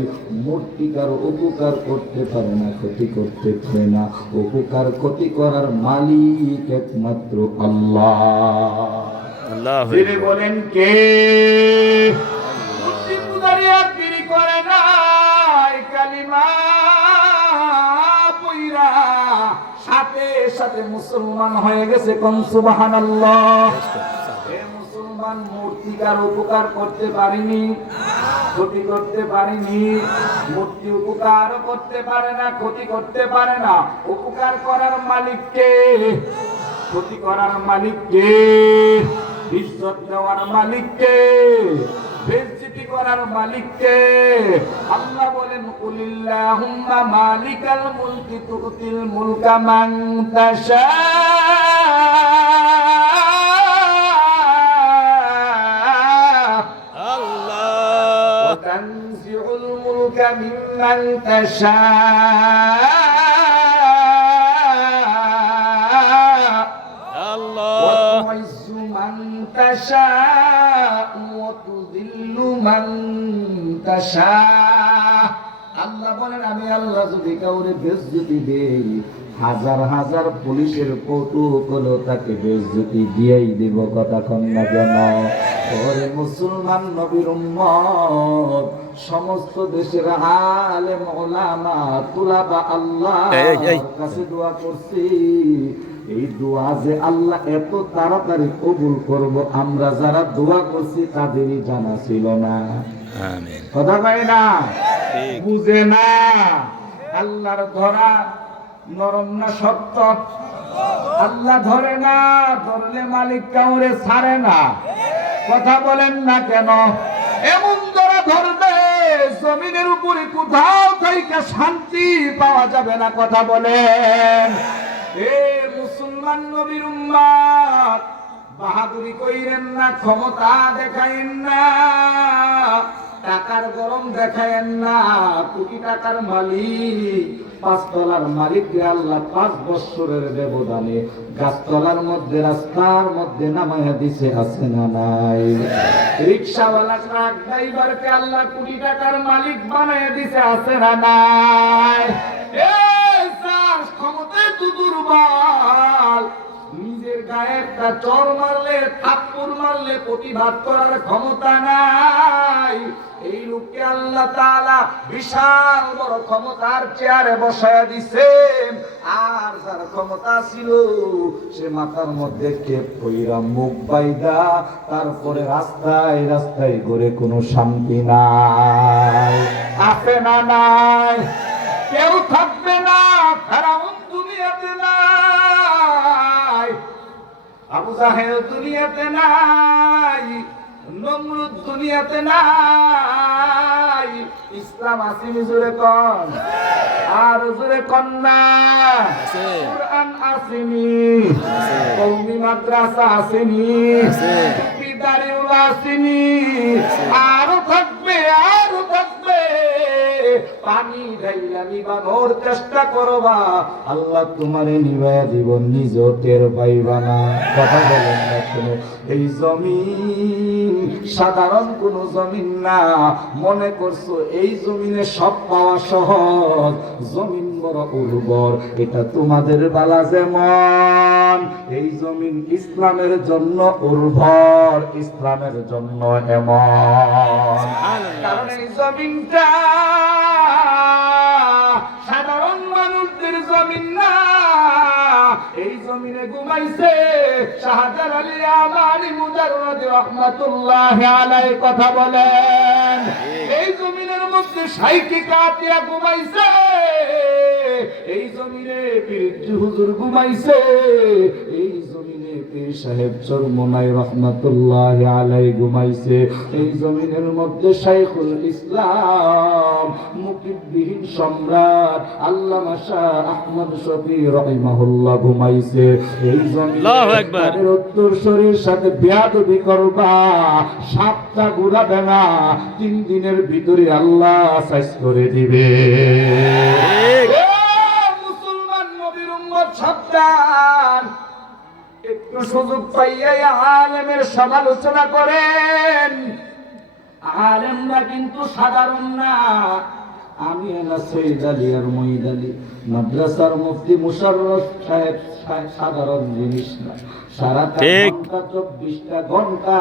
মূর্তি কারো উপকার করতে পারে না, ক্ষতি করতে পারে না। উপকার ক্ষতি করার মালিক একমাত্র আল্লাহ। যিনি বলেন কে? মূর্তি পূজারী আর দেরি করে নাই, কালিমা সাথে মুসলমান হয়ে গেছে। কোন সুবহানাল্লাহ। এ মুসলমান মূর্তিকার উপকার করতে পারিনি, ক্ষতি করতে পারিনি। মূর্তি উপকার করতে পারে না, ক্ষতি করতে পারে না। উপকার করার মালিক কে? ক্ষতি করার মালিক কে? ইজ্জত দেওয়ার মালিক কে? বেইজ্জতি করার মালিক কে? আল্লাহ বলেন, কুলিল্লাহুম্মা মালিকাল মুলকি তুতিল মুলকা মান তাশা আল্লাহ তানজিউল মুলকা মিম্মান তাশা আল্লাহ وتعز من تشاء وتذل من تشاء। আল্লাহ বলেন, আমি আল্লাহ যদি কাউরে বেইজ্জতি দেই, হাজার হাজার পুলিশের কৌতুক হলো তাকে বেইজ্জতি দিয়েই দেব। কথা কন না কেন? ওরে মুসলমান নবীর উম্মত, সমস্ত দেশের আলেম ওলামা তুলাবা আল্লাহর কাছে দোয়া করছি। এই দোয়া যে আল্লাহ এত তাড়াতাড়ি কবুল করব, আমরা যারা দোয়া করছি তাদেরই জানা ছিল না। আমিন। কথা কয় না, ঠিক। বুঝে না। আল্লাহর ধরা নরম না শক্ত? আল্লাহ ধরে না, ধরলে মালিক কাউরে ছাড়ে না। কথা বলেন না কেন? এমন ধরা ধরবে জমিনের উপরে কোথাও থেকে শান্তি পাওয়া যাবে না। কথা বলেন। এ মুসলমান নবীর উম্মত, বাহাদুরি কইরেন না, ক্ষমতা দেখাইন না, টাকার গরম দেখাইন না। কোটি টাকার মালিক, 5 তলার মালিক আল্লাহ 5 বছরের ব্যবধানে গাছতলার মধ্যে, রাস্তার মধ্যে নামাইয়া দিছে, আছে না নাই? রিকশাওয়ালা, ট্রাক ড্রাইভারকে আল্লাহ কোটি টাকার মালিক বানাইয়া দিছে, আছে না নাই? ক্ষমতায় তো দুর্বল, নিজের গায়ে একটা চর মারলে, থাপ্পড় মারলে প্রতিবাদ করার ক্ষমতা নাই। এই লোককে আল্লাহ তাআলা বিশাল বড় ক্ষমতার চেয়ারে বসায় দিছে। আর যার ক্ষমতা ছিল, সে মাথার মধ্যে কেপ কইরা মুখ বাইদা, তারপরে রাস্তায় রাস্তায় ঘুরে, কোনো শান্তি নাই। আছে না নাই? কেউ থাকবে না। ফেরাউন দুনিয়াতে নাই, আবু জাহেল দুনিয়াতে নাই, নমরুদ দুনিয়াতে নাই। ইসলাম আসেনি, জোরে কন, আর জোরে কন না। কুরআন আসেনি, কওমি মাদ্রাসা আসেনি, বিদারিউল আসেনি। আরো থাকবে, আরো থাকবে। পানি ঢাইলা নিবানোর চেষ্টা করবা, আল্লাহ তোমারে নিভাইয়া দিব, নিজ টের পাইবা না। কথা বলেন না কেন? এই জমিন সাধারণ কোন জমিন না। মনে করছো এই জমিনে সব পাওয়া সহজ? জমিন বড় উর্বর। এটা তোমাদের বালা যেমন, এই জমিন ইসলামের জন্য উর্বর, ইসলামের জন্য এমন। কারণ এই জমিনটা সাধারণ মানুষদের জমিন না। এই জমিনে ঘুমাইছে শাহজালাল আমালি মুজাররদ রাহমাতুল্লাহি আলাইহি। কথা বলেন। এই জমিনের মধ্যে শাইখে কাতিয়া ঘুমাইছে, এই জমিনে পীর হুজুর ঘুমাইছে, এই জমিনে পীর সাহেব চরমনাই রাহমাতুল্লাহি আলাইহি ঘুমাইছে, এই জমিনের মধ্যে শাইখুল ইসলাম মুকিববিহীন সম্রাট আল্লামা শাহ আহমদ শফী রাহিমাহুল্লাহ ঘুমাইছে। এই জমিনের উত্তরসূরির সাথে বেয়াদবি করবা, সাতটা ঘুরাবে না, 3 দিনের ভিতরে আল্লাহ সাইজ করে দিবে। মুসলমান নবীর উম্মত সাবধান। একটু সুযোগ পাইয়া আলেমের সমালোচনা করেন। আলেমরা কিন্তু সাধারণ না। আমি এলা সৈয়দ আলী আর মঈদ আলী মাদ্রাসার মুফতি মুশাররফ সাহেব সাধারণ জিনিস না। সারাটা ঠিক। ঘন্টা 24টা ঘন্টা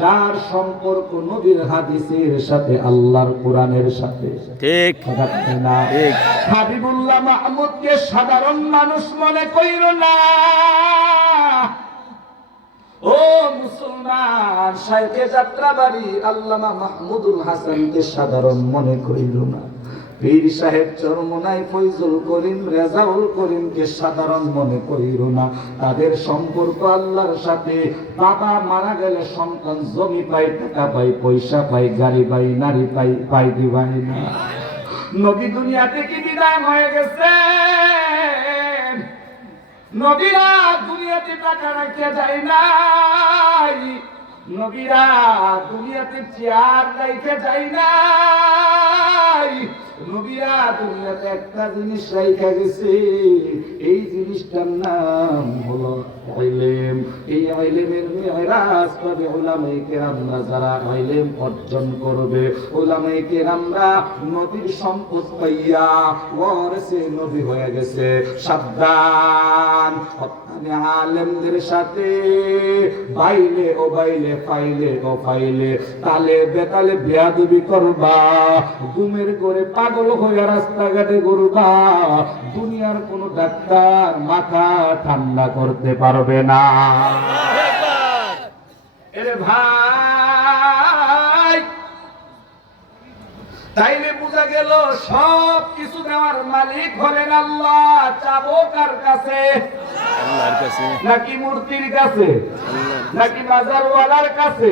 যার সম্পর্ক নবীর হাদিসের সাথে, আল্লাহর কোরআনের সাথে। ঠিক কথা ঠিক না? ঠিক হাবিবুল্লাহ মাহমুদকে সাধারণ মানুষ মনে কইর না। ও মুসলমান, শাইখে যাত্রাবাড়ি আল্লামা মাহমুদুল হাসানকে সাধারণ মনে কইল না। পীর সাহেব চরমোনাই ফয়জুল করিম রেজাউল করিমকে সাধারণ মনে কইল না। তাদের সম্পর্ক আল্লাহর সাথে। বাবা মারা গেলে সন্তান জমি পায়, টাকা পায়, পয়সা পায়, গাড়ি পায়, নারী পায়, পায় কি পায় না। নবী দুনিয়া থেকে বিদায় হয়ে গেছে। নবীরা দুনিয়াতে টাকা রাখতে যায় নাই, নবীরা দুনিয়াতে চেয়ার রাখতে যায় নাই, নবীরা দুনিয়াতে একটা জিনিস রাইখা গেছে। এই জিনিসটার নাম হলো ইলম। এই ইলমের মেরাজ পাবে উলামায়ে কেরামরা। যারা ইলম অর্জন করবে, উলামায়ে কেরামরা নবীর সম্পদ পাইয়া ওয়ারিসে নবী হয়ে গেছে। সাবধান, আলেমদের সাথে বাইলে ও বাইলে, ফাইলে ও ফাইলে, তালে বেতালে বেয়াদবি করবা, ঘুমের করে পাগল হয়ে রাস্তাঘাটে ঘুরবা। দুনিয়ার কোন ডাক্তার মাথা ঠান্ডা করতে পারবে না। এরে ভাই, তাইলে বোঝা গেল সব কিছু দেওয়ার মালিক হলেন আল্লাহ। চাবো কার কাছে? আল্লাহর কাছে। নাকি মূর্তির কাছে? নাকি মাজারওয়ালার কাছে?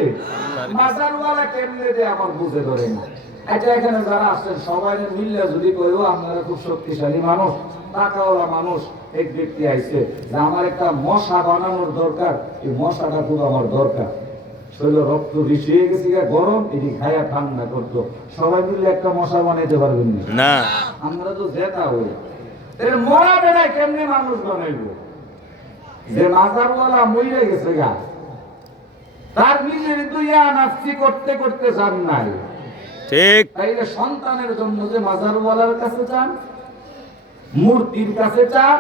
মাজারওয়ালা কেমনে যে আমার বুঝে ধরে না। এটা এখানে যারা আসছেন সবাই মিললে যদি কইও আপনারা খুব শক্তিশালী মানুষ, টাকাওয়ালা মানুষ, এক ব্যক্তি আইছে যে আমার একটা মশা বানানোর দরকার, এই মশাটা খুব আমার দরকার, শরীরে রক্ত বেশি হয়ে গেছে, গরম, এটি খায়া ঠান্ডা করতো, সবাই মিললে একটা মশা বানাইতে পারবেন না। আমরা তো জেতা হই। মরা বেড়ায় কেমনে মানুষ বানাইব? যে মাজারওয়ালা মরে গেছে গা, তার নিজের দুইয়া নাফসি করতে করতে যান নাই। ঠিক তাইলে সন্তানের জন্য যে মাজারওয়ালার কাছে চান, মূর্তির কাছে চান,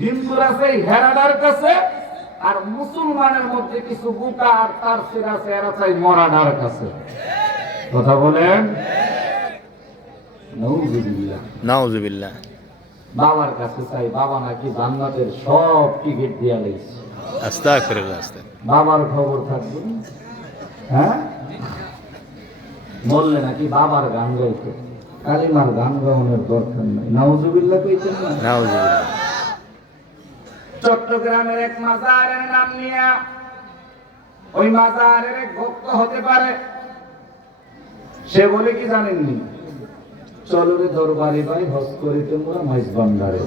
হিন্দুর আছে হেরাডার কাছে, আর মুসলমানের মধ্যে কিছু বুকা আর তার সির আছে, এরা চাই মরাডার কাছে। কথা বলেন নাউজুবিল্লাহ। নাউজুবিল্লাহ। বাবার কাছে চাই, বাবা নাকি জান্নাতের সব টিকিট দিয়া লেগেছে। আস্তাগফিরুল্লাহ। বাবার খবর থাকবে, হ্যাঁ, বললে নাকি বাবার গান গাইতো, কালিমার গান গাওয়ানোর দরকার নাই। নাউজুবিল্লাহ কইতেন না? নাউজুবিল্লাহ। চট্টগ্রামের এক মাজারের নাম নিয়ে, ওই মাজারের এক ভক্ত হতে পারে, সে বলে কি জানেননি? চলো রে দরবারে ভাই, হজ করিতে মোরা মাইজ ভান্ডারে।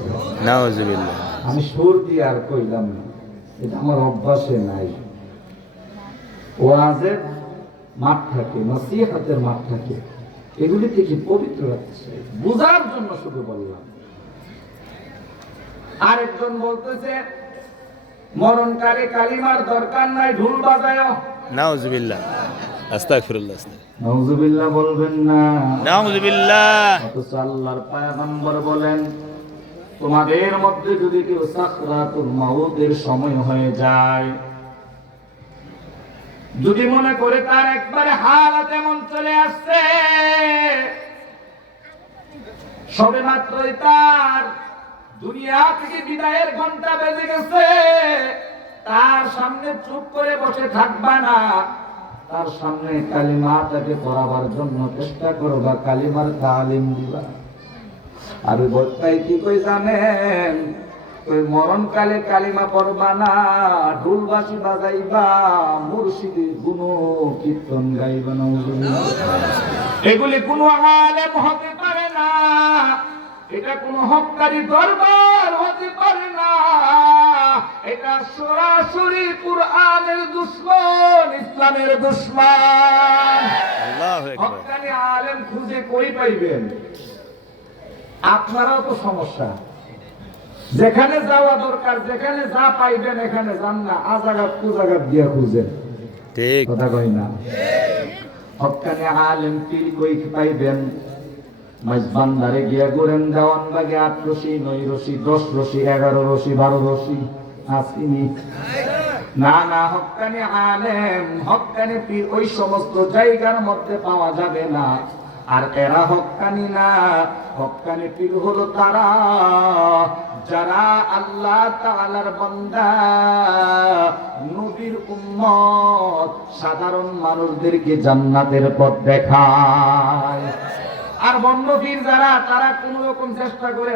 নাউজুবিল্লাহ। আমি সুর দিয়ে আর কইলাম না, এটা আমার অভ্যাসে নাই। ওয়াজের মাঠ থাকে, নসিহতের মাঠ থাকে, এগুলি থেকে পবিত্র রাখতে চাই, বুঝার জন্য শুধু বললাম। আরেকজন বলতেছে মরণকালে কালিমার দরকার নাই, ঢোল বাজায়। নাউজুবিল্লাহ। আস্তাগফিরুল্লাহ। নাউজুবিল্লাহ বলবেন না। নাউজুবিল্লাহ। অথচ আল্লাহর পয়গম্বর বলেন, তোমাদের মধ্যে যদি কেউ সাকরাতুল মাউতের সময় হয়ে যায়, যদি মনে করে তার একবারে হালাত এমন চলে আসছে, সবে মাত্রই তার দুনিয়া থেকে বিদায়ের ঘন্টা বেজে গেছে, তার সামনে চুপ করে বসে থাকবা না, তার সামনে কালিমাটাকে পড়াবার জন্য চেষ্টা করবা, কালিমার তালিম দিবা। আর বক্তাই কি কই জানেন? ওই মরণকালে কালিমা পড়বা না, ঢোল বাঁশি বাজাইবা, মুর্শিদি গুণ কীর্তন গাইবা। এগুলি কোনো আলেম হতে পারে না, এটা কোন হককারী দরবার হতে পারে না, এটা সরাসরি কুরআনের দুশমন, ইসলামের দুশমন। আল্লাহু আকবার। হককারী আলেম খুঁজে কই পাইবেন? আপনারাও তো সমস্যা, যেখানে যাওয়া দরকার, যেখানে যা পাইবেন এখানে যান না, আজাগাত কুজাগাত দিয়া খুঁজেন। ঠিক কথা কই না? হককারী আলেম পীর কই পাইবেন? মাইজবান্দারে গিয়া ঘুরেন, দেওয়ান বাগে 8 রশি, 9 রশি, 10 রশি, 11 রশি, 12 রশি, আসিনি। না না, হক্কানি আলেম, হক্কানি পীর ওই সমস্ত জায়গার মধ্যে পাওয়া যাবে না। আর এরা হক্কানি না, হক্কানি পীর হলো তারা যারা আল্লাহ তাআলার বান্দা, নবীর উম্মত, সাধারণ মানুষদেরকে জান্নাতের পথ দেখায়। আর বন্য পীর যারা, তারা কোন রকম চেষ্টা করে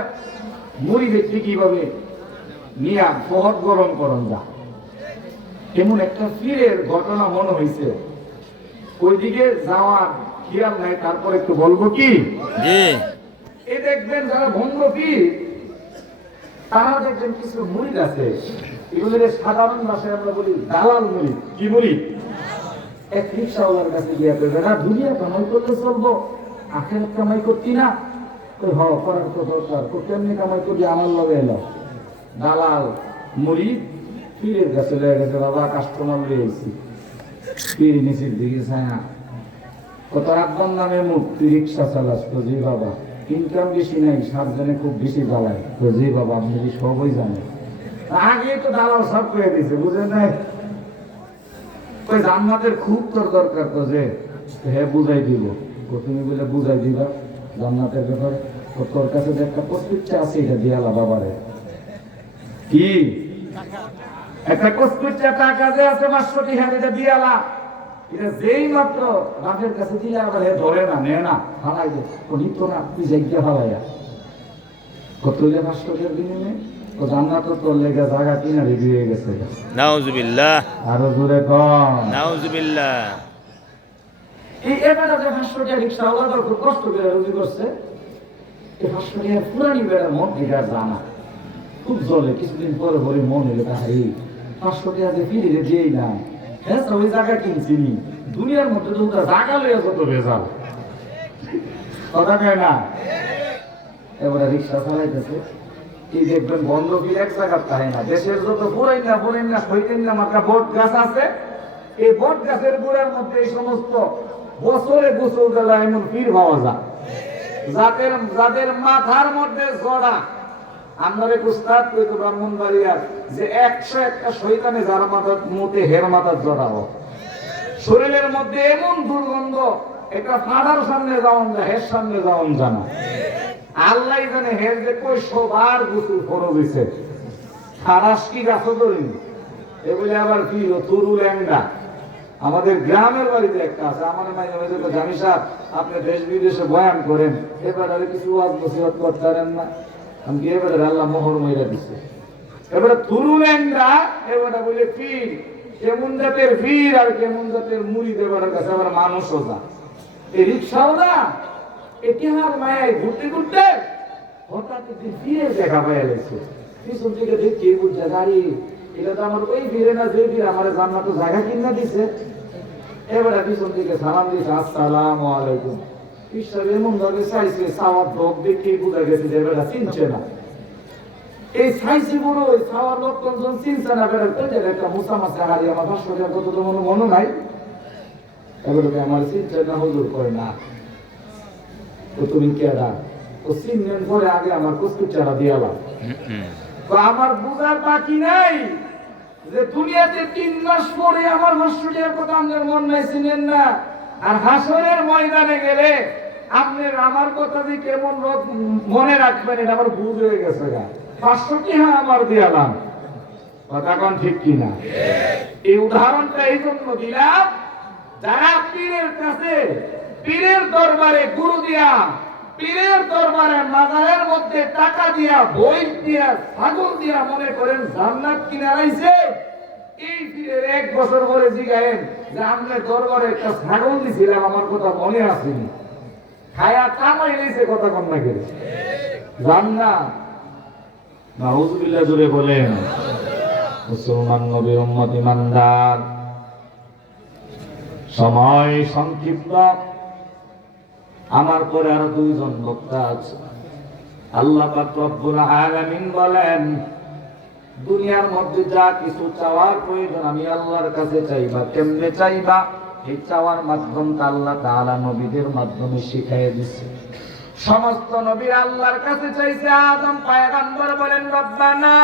মুড়ি ব্যক্তি কিভাবে নিয়া ফহদ গরম করন যা। এমন একটা পীরের ঘটনা মনে হয়েছে, ওইদিকে যাওয়ার খেয়াল নাই, তারপর একটু বলবো কি। জি। এই দেখবেন যারা ভঙ্গ পীর, তারা দেখবেন কিছু মুড়ি আছে, এগুলো সাধারণ ভাষায় আমরা বলি দালাল মুড়ি। কি মুড়ি? এক রিক্সাওয়ালার কাছে গিয়ে না দুনিয়া কামাই করতে চলবো, আখেরাত কামাই করতি না? করার তো দরকার, কেমনি কামাই করবি আমার লগে এলো। দালাল মুড়ি পীরের কাছে লেগে গেছে, বাবা কাস্টমার লিয়েছি। পীর নিচের দিকে ছায়া, কত আব্বার নামে মুখ, তুই রিক্সা চালাস? তো জি বাবা। ইনকাম বেশি নাই, 7 জনে খুব বেশি জ্বালায়। তো জি বাবা, আপনি কি সবই জানেন? আগে তো দালাল সব করে দিছে, বুঝে নাই? ওই জান্নাতের খুব তোর দরকার, তো যে হ্যাঁ বুঝাই দিব। তুমি বলে বুঝাই দিবা জান্নাতের ব্যাপারে? তোর কাছে যে একটা প্রস্তুচ্ছা আছে, এটা দিয়ালা বাবারে। কি একটা প্রস্তুচ্ছা টাকা যে আছে 500 টাকা, এটা দিয়ালা। এটা যেই মাত্র বাপের কাছে দিলে আবার হে ধরে না, নে না, ফালাই দে। নিত না, তুই জায়গা ফালাইয়া কত 500 টাকার বিনিময়ে ও জান্নাত তোর লেগে জায়গা কিনা রেডি হয়ে গেছে। নাউজুবিল্লাহ। আরো জোরে কম। নাউজুবিল্লাহ। এই এবারে যে 500 টাকা রিক্সাওয়ালা খুব কষ্ট করে রুজি করছে, এই 500 টাকা পুরানি বেড়ার মন থেকে জানা খুব জ্বলে। কিছুদিন পরে পরে মন হইলো, তাহারি 500 টাকা যে ফিরে দিয়েই না, হ্যাঁ ওই জায়গা কিনছিনি। দুনিয়ার মধ্যে তো জায়গা লইয়া কত ভেজাল, কথা কয় না? এবারে রিক্সা চালাইতেছে, এই দেখবেন বন্ধ ফির এক জায়গা থাকে না। দেশের যত পুরাই না সইতেন না মাত্রা বট গাছ আছে, এই বট গাছের গোড়ার মধ্যে এই সমস্ত বছরে গোসল দেওয়া এমন পীর পাওয়া যায়, যাদের মাথার মধ্যে জড়া। আপনাদের উস্তাদ কইতো ব্রাহ্মণবাড়িয়ার যে 101টা শয়তানে যার মাথা মুতে হের মাথার জড়াবো। শরীরের মধ্যে এমন দুর্গন্ধ, একটা ফাদার সামনে যাওয়ান যায়, হের সামনে যাওয়ান জানা। আল্লাহ জানে হের যে কই সবার গোসল ফরজ হইছে। সারাস কি গাছ ধরিনি এগুলি আবার কি তরু ল্যাংডা। আমাদের গ্রামের বাড়িতে একটা আছে, আমার মাঝে মাঝে তো জানি সাহেব আপনি দেশ বিদেশে বয়ান করেন, এবারে কিছু ওয়াজ নসিহত করতে পারেন না? আমি কি এবারে আল্লাহ মোহর মহিলা দিচ্ছে। এবারে তরু ল্যাংডা, এবারে বলে পীর, কেমন জাতের পীর আর কেমন জাতের মুড়ি দেবার কাছে আবার মানুষও যা। এই রিক্সাও না, এতিহার মায়ায় ঘুরতে ঘুরতে হঠাৎ একদিন পীরের দেখা পাইয়া গেছে। পিছন থেকে দেখি বুঝছে গাড়ি, এটা তো আমার ওই পীরে না যে পীর আমার জান্নাতে জায়গা কিনা দিছে। এবারে পিছন থেকে সালাম দিয়েছে, আসসালামু আলাইকুম। ঈশ্বর এমন ভাবে চাইছে, চাওয়ার লোক দেখে বুঝা গেছে যে এবারে চিনছে না। এই চাইছে বড়, ওই চাওয়ার লোক কোনজন চিনছে না, বেড়ে একটা মুসা মাসে হারিয়ে আমার 500 টাকা কত তো মনে নাই। এবারে আমার চিনছে না, হুজুর করে না। তো তুমি কেডা? ও চিনলেন পরে আগে আমার কস্তুরচারা দিয়ালাম। তো আমার বুঝার বাকি নাই যে দুনিয়াতে 3 মাস পরে আমার 500 টাকার কথা আপনার মন নাই, চিনেন না। আর হাসরের ময়দানে গেলে আপনার আমার কথা যে কেমন মনে রাখবেন, এটা আমার বুঝ হয়ে গেছে। 500 টাকা আমার দিয়ালাম, কথা কোন ঠিক কিনা? এই উদাহরণটা এই জন্য দিলাম, যারা পীরের কাছে, পীরের দরবারে গুরু দিয়া, পীরের দরবারে মাজারের মধ্যে টাকা দিয়া, বই দিয়া, ছাগল দিয়া মনে করেন জান্নাত কিনে আইছে। এই পীরের 1 বছর পরে জিগায়েন যে আপনার দরবারে একটা ছাগল দিছিলাম, আমার কথা মনে আসেনি, খায়া কামাই নিয়েছে, কথা কন না গেলে জান্নাত। নাউজুবিল্লাহ জুড়ে বলেন। মুসলমান নবীর উম্মত ইমানদার, সময় সংক্ষিপ্ত, আমার পরে আরো 2 জন বক্তা আছে। আল্লাহ পাক রব্বুল আলামিন বলেন, দুনিয়ার মধ্যে যা কিছু চাওয়ার প্রয়োজন আমি আল্লাহর কাছে চাইবা। কেমনে চাইবা? এই চাওয়ার মাধ্যমটা আল্লাহ তাআলা নবীদের মাধ্যমে শিখাইয়া দিচ্ছে। সমস্ত নবী আল্লাহর কাছে চাইছে। আদম পয়গম্বর বলেন, রব্বানা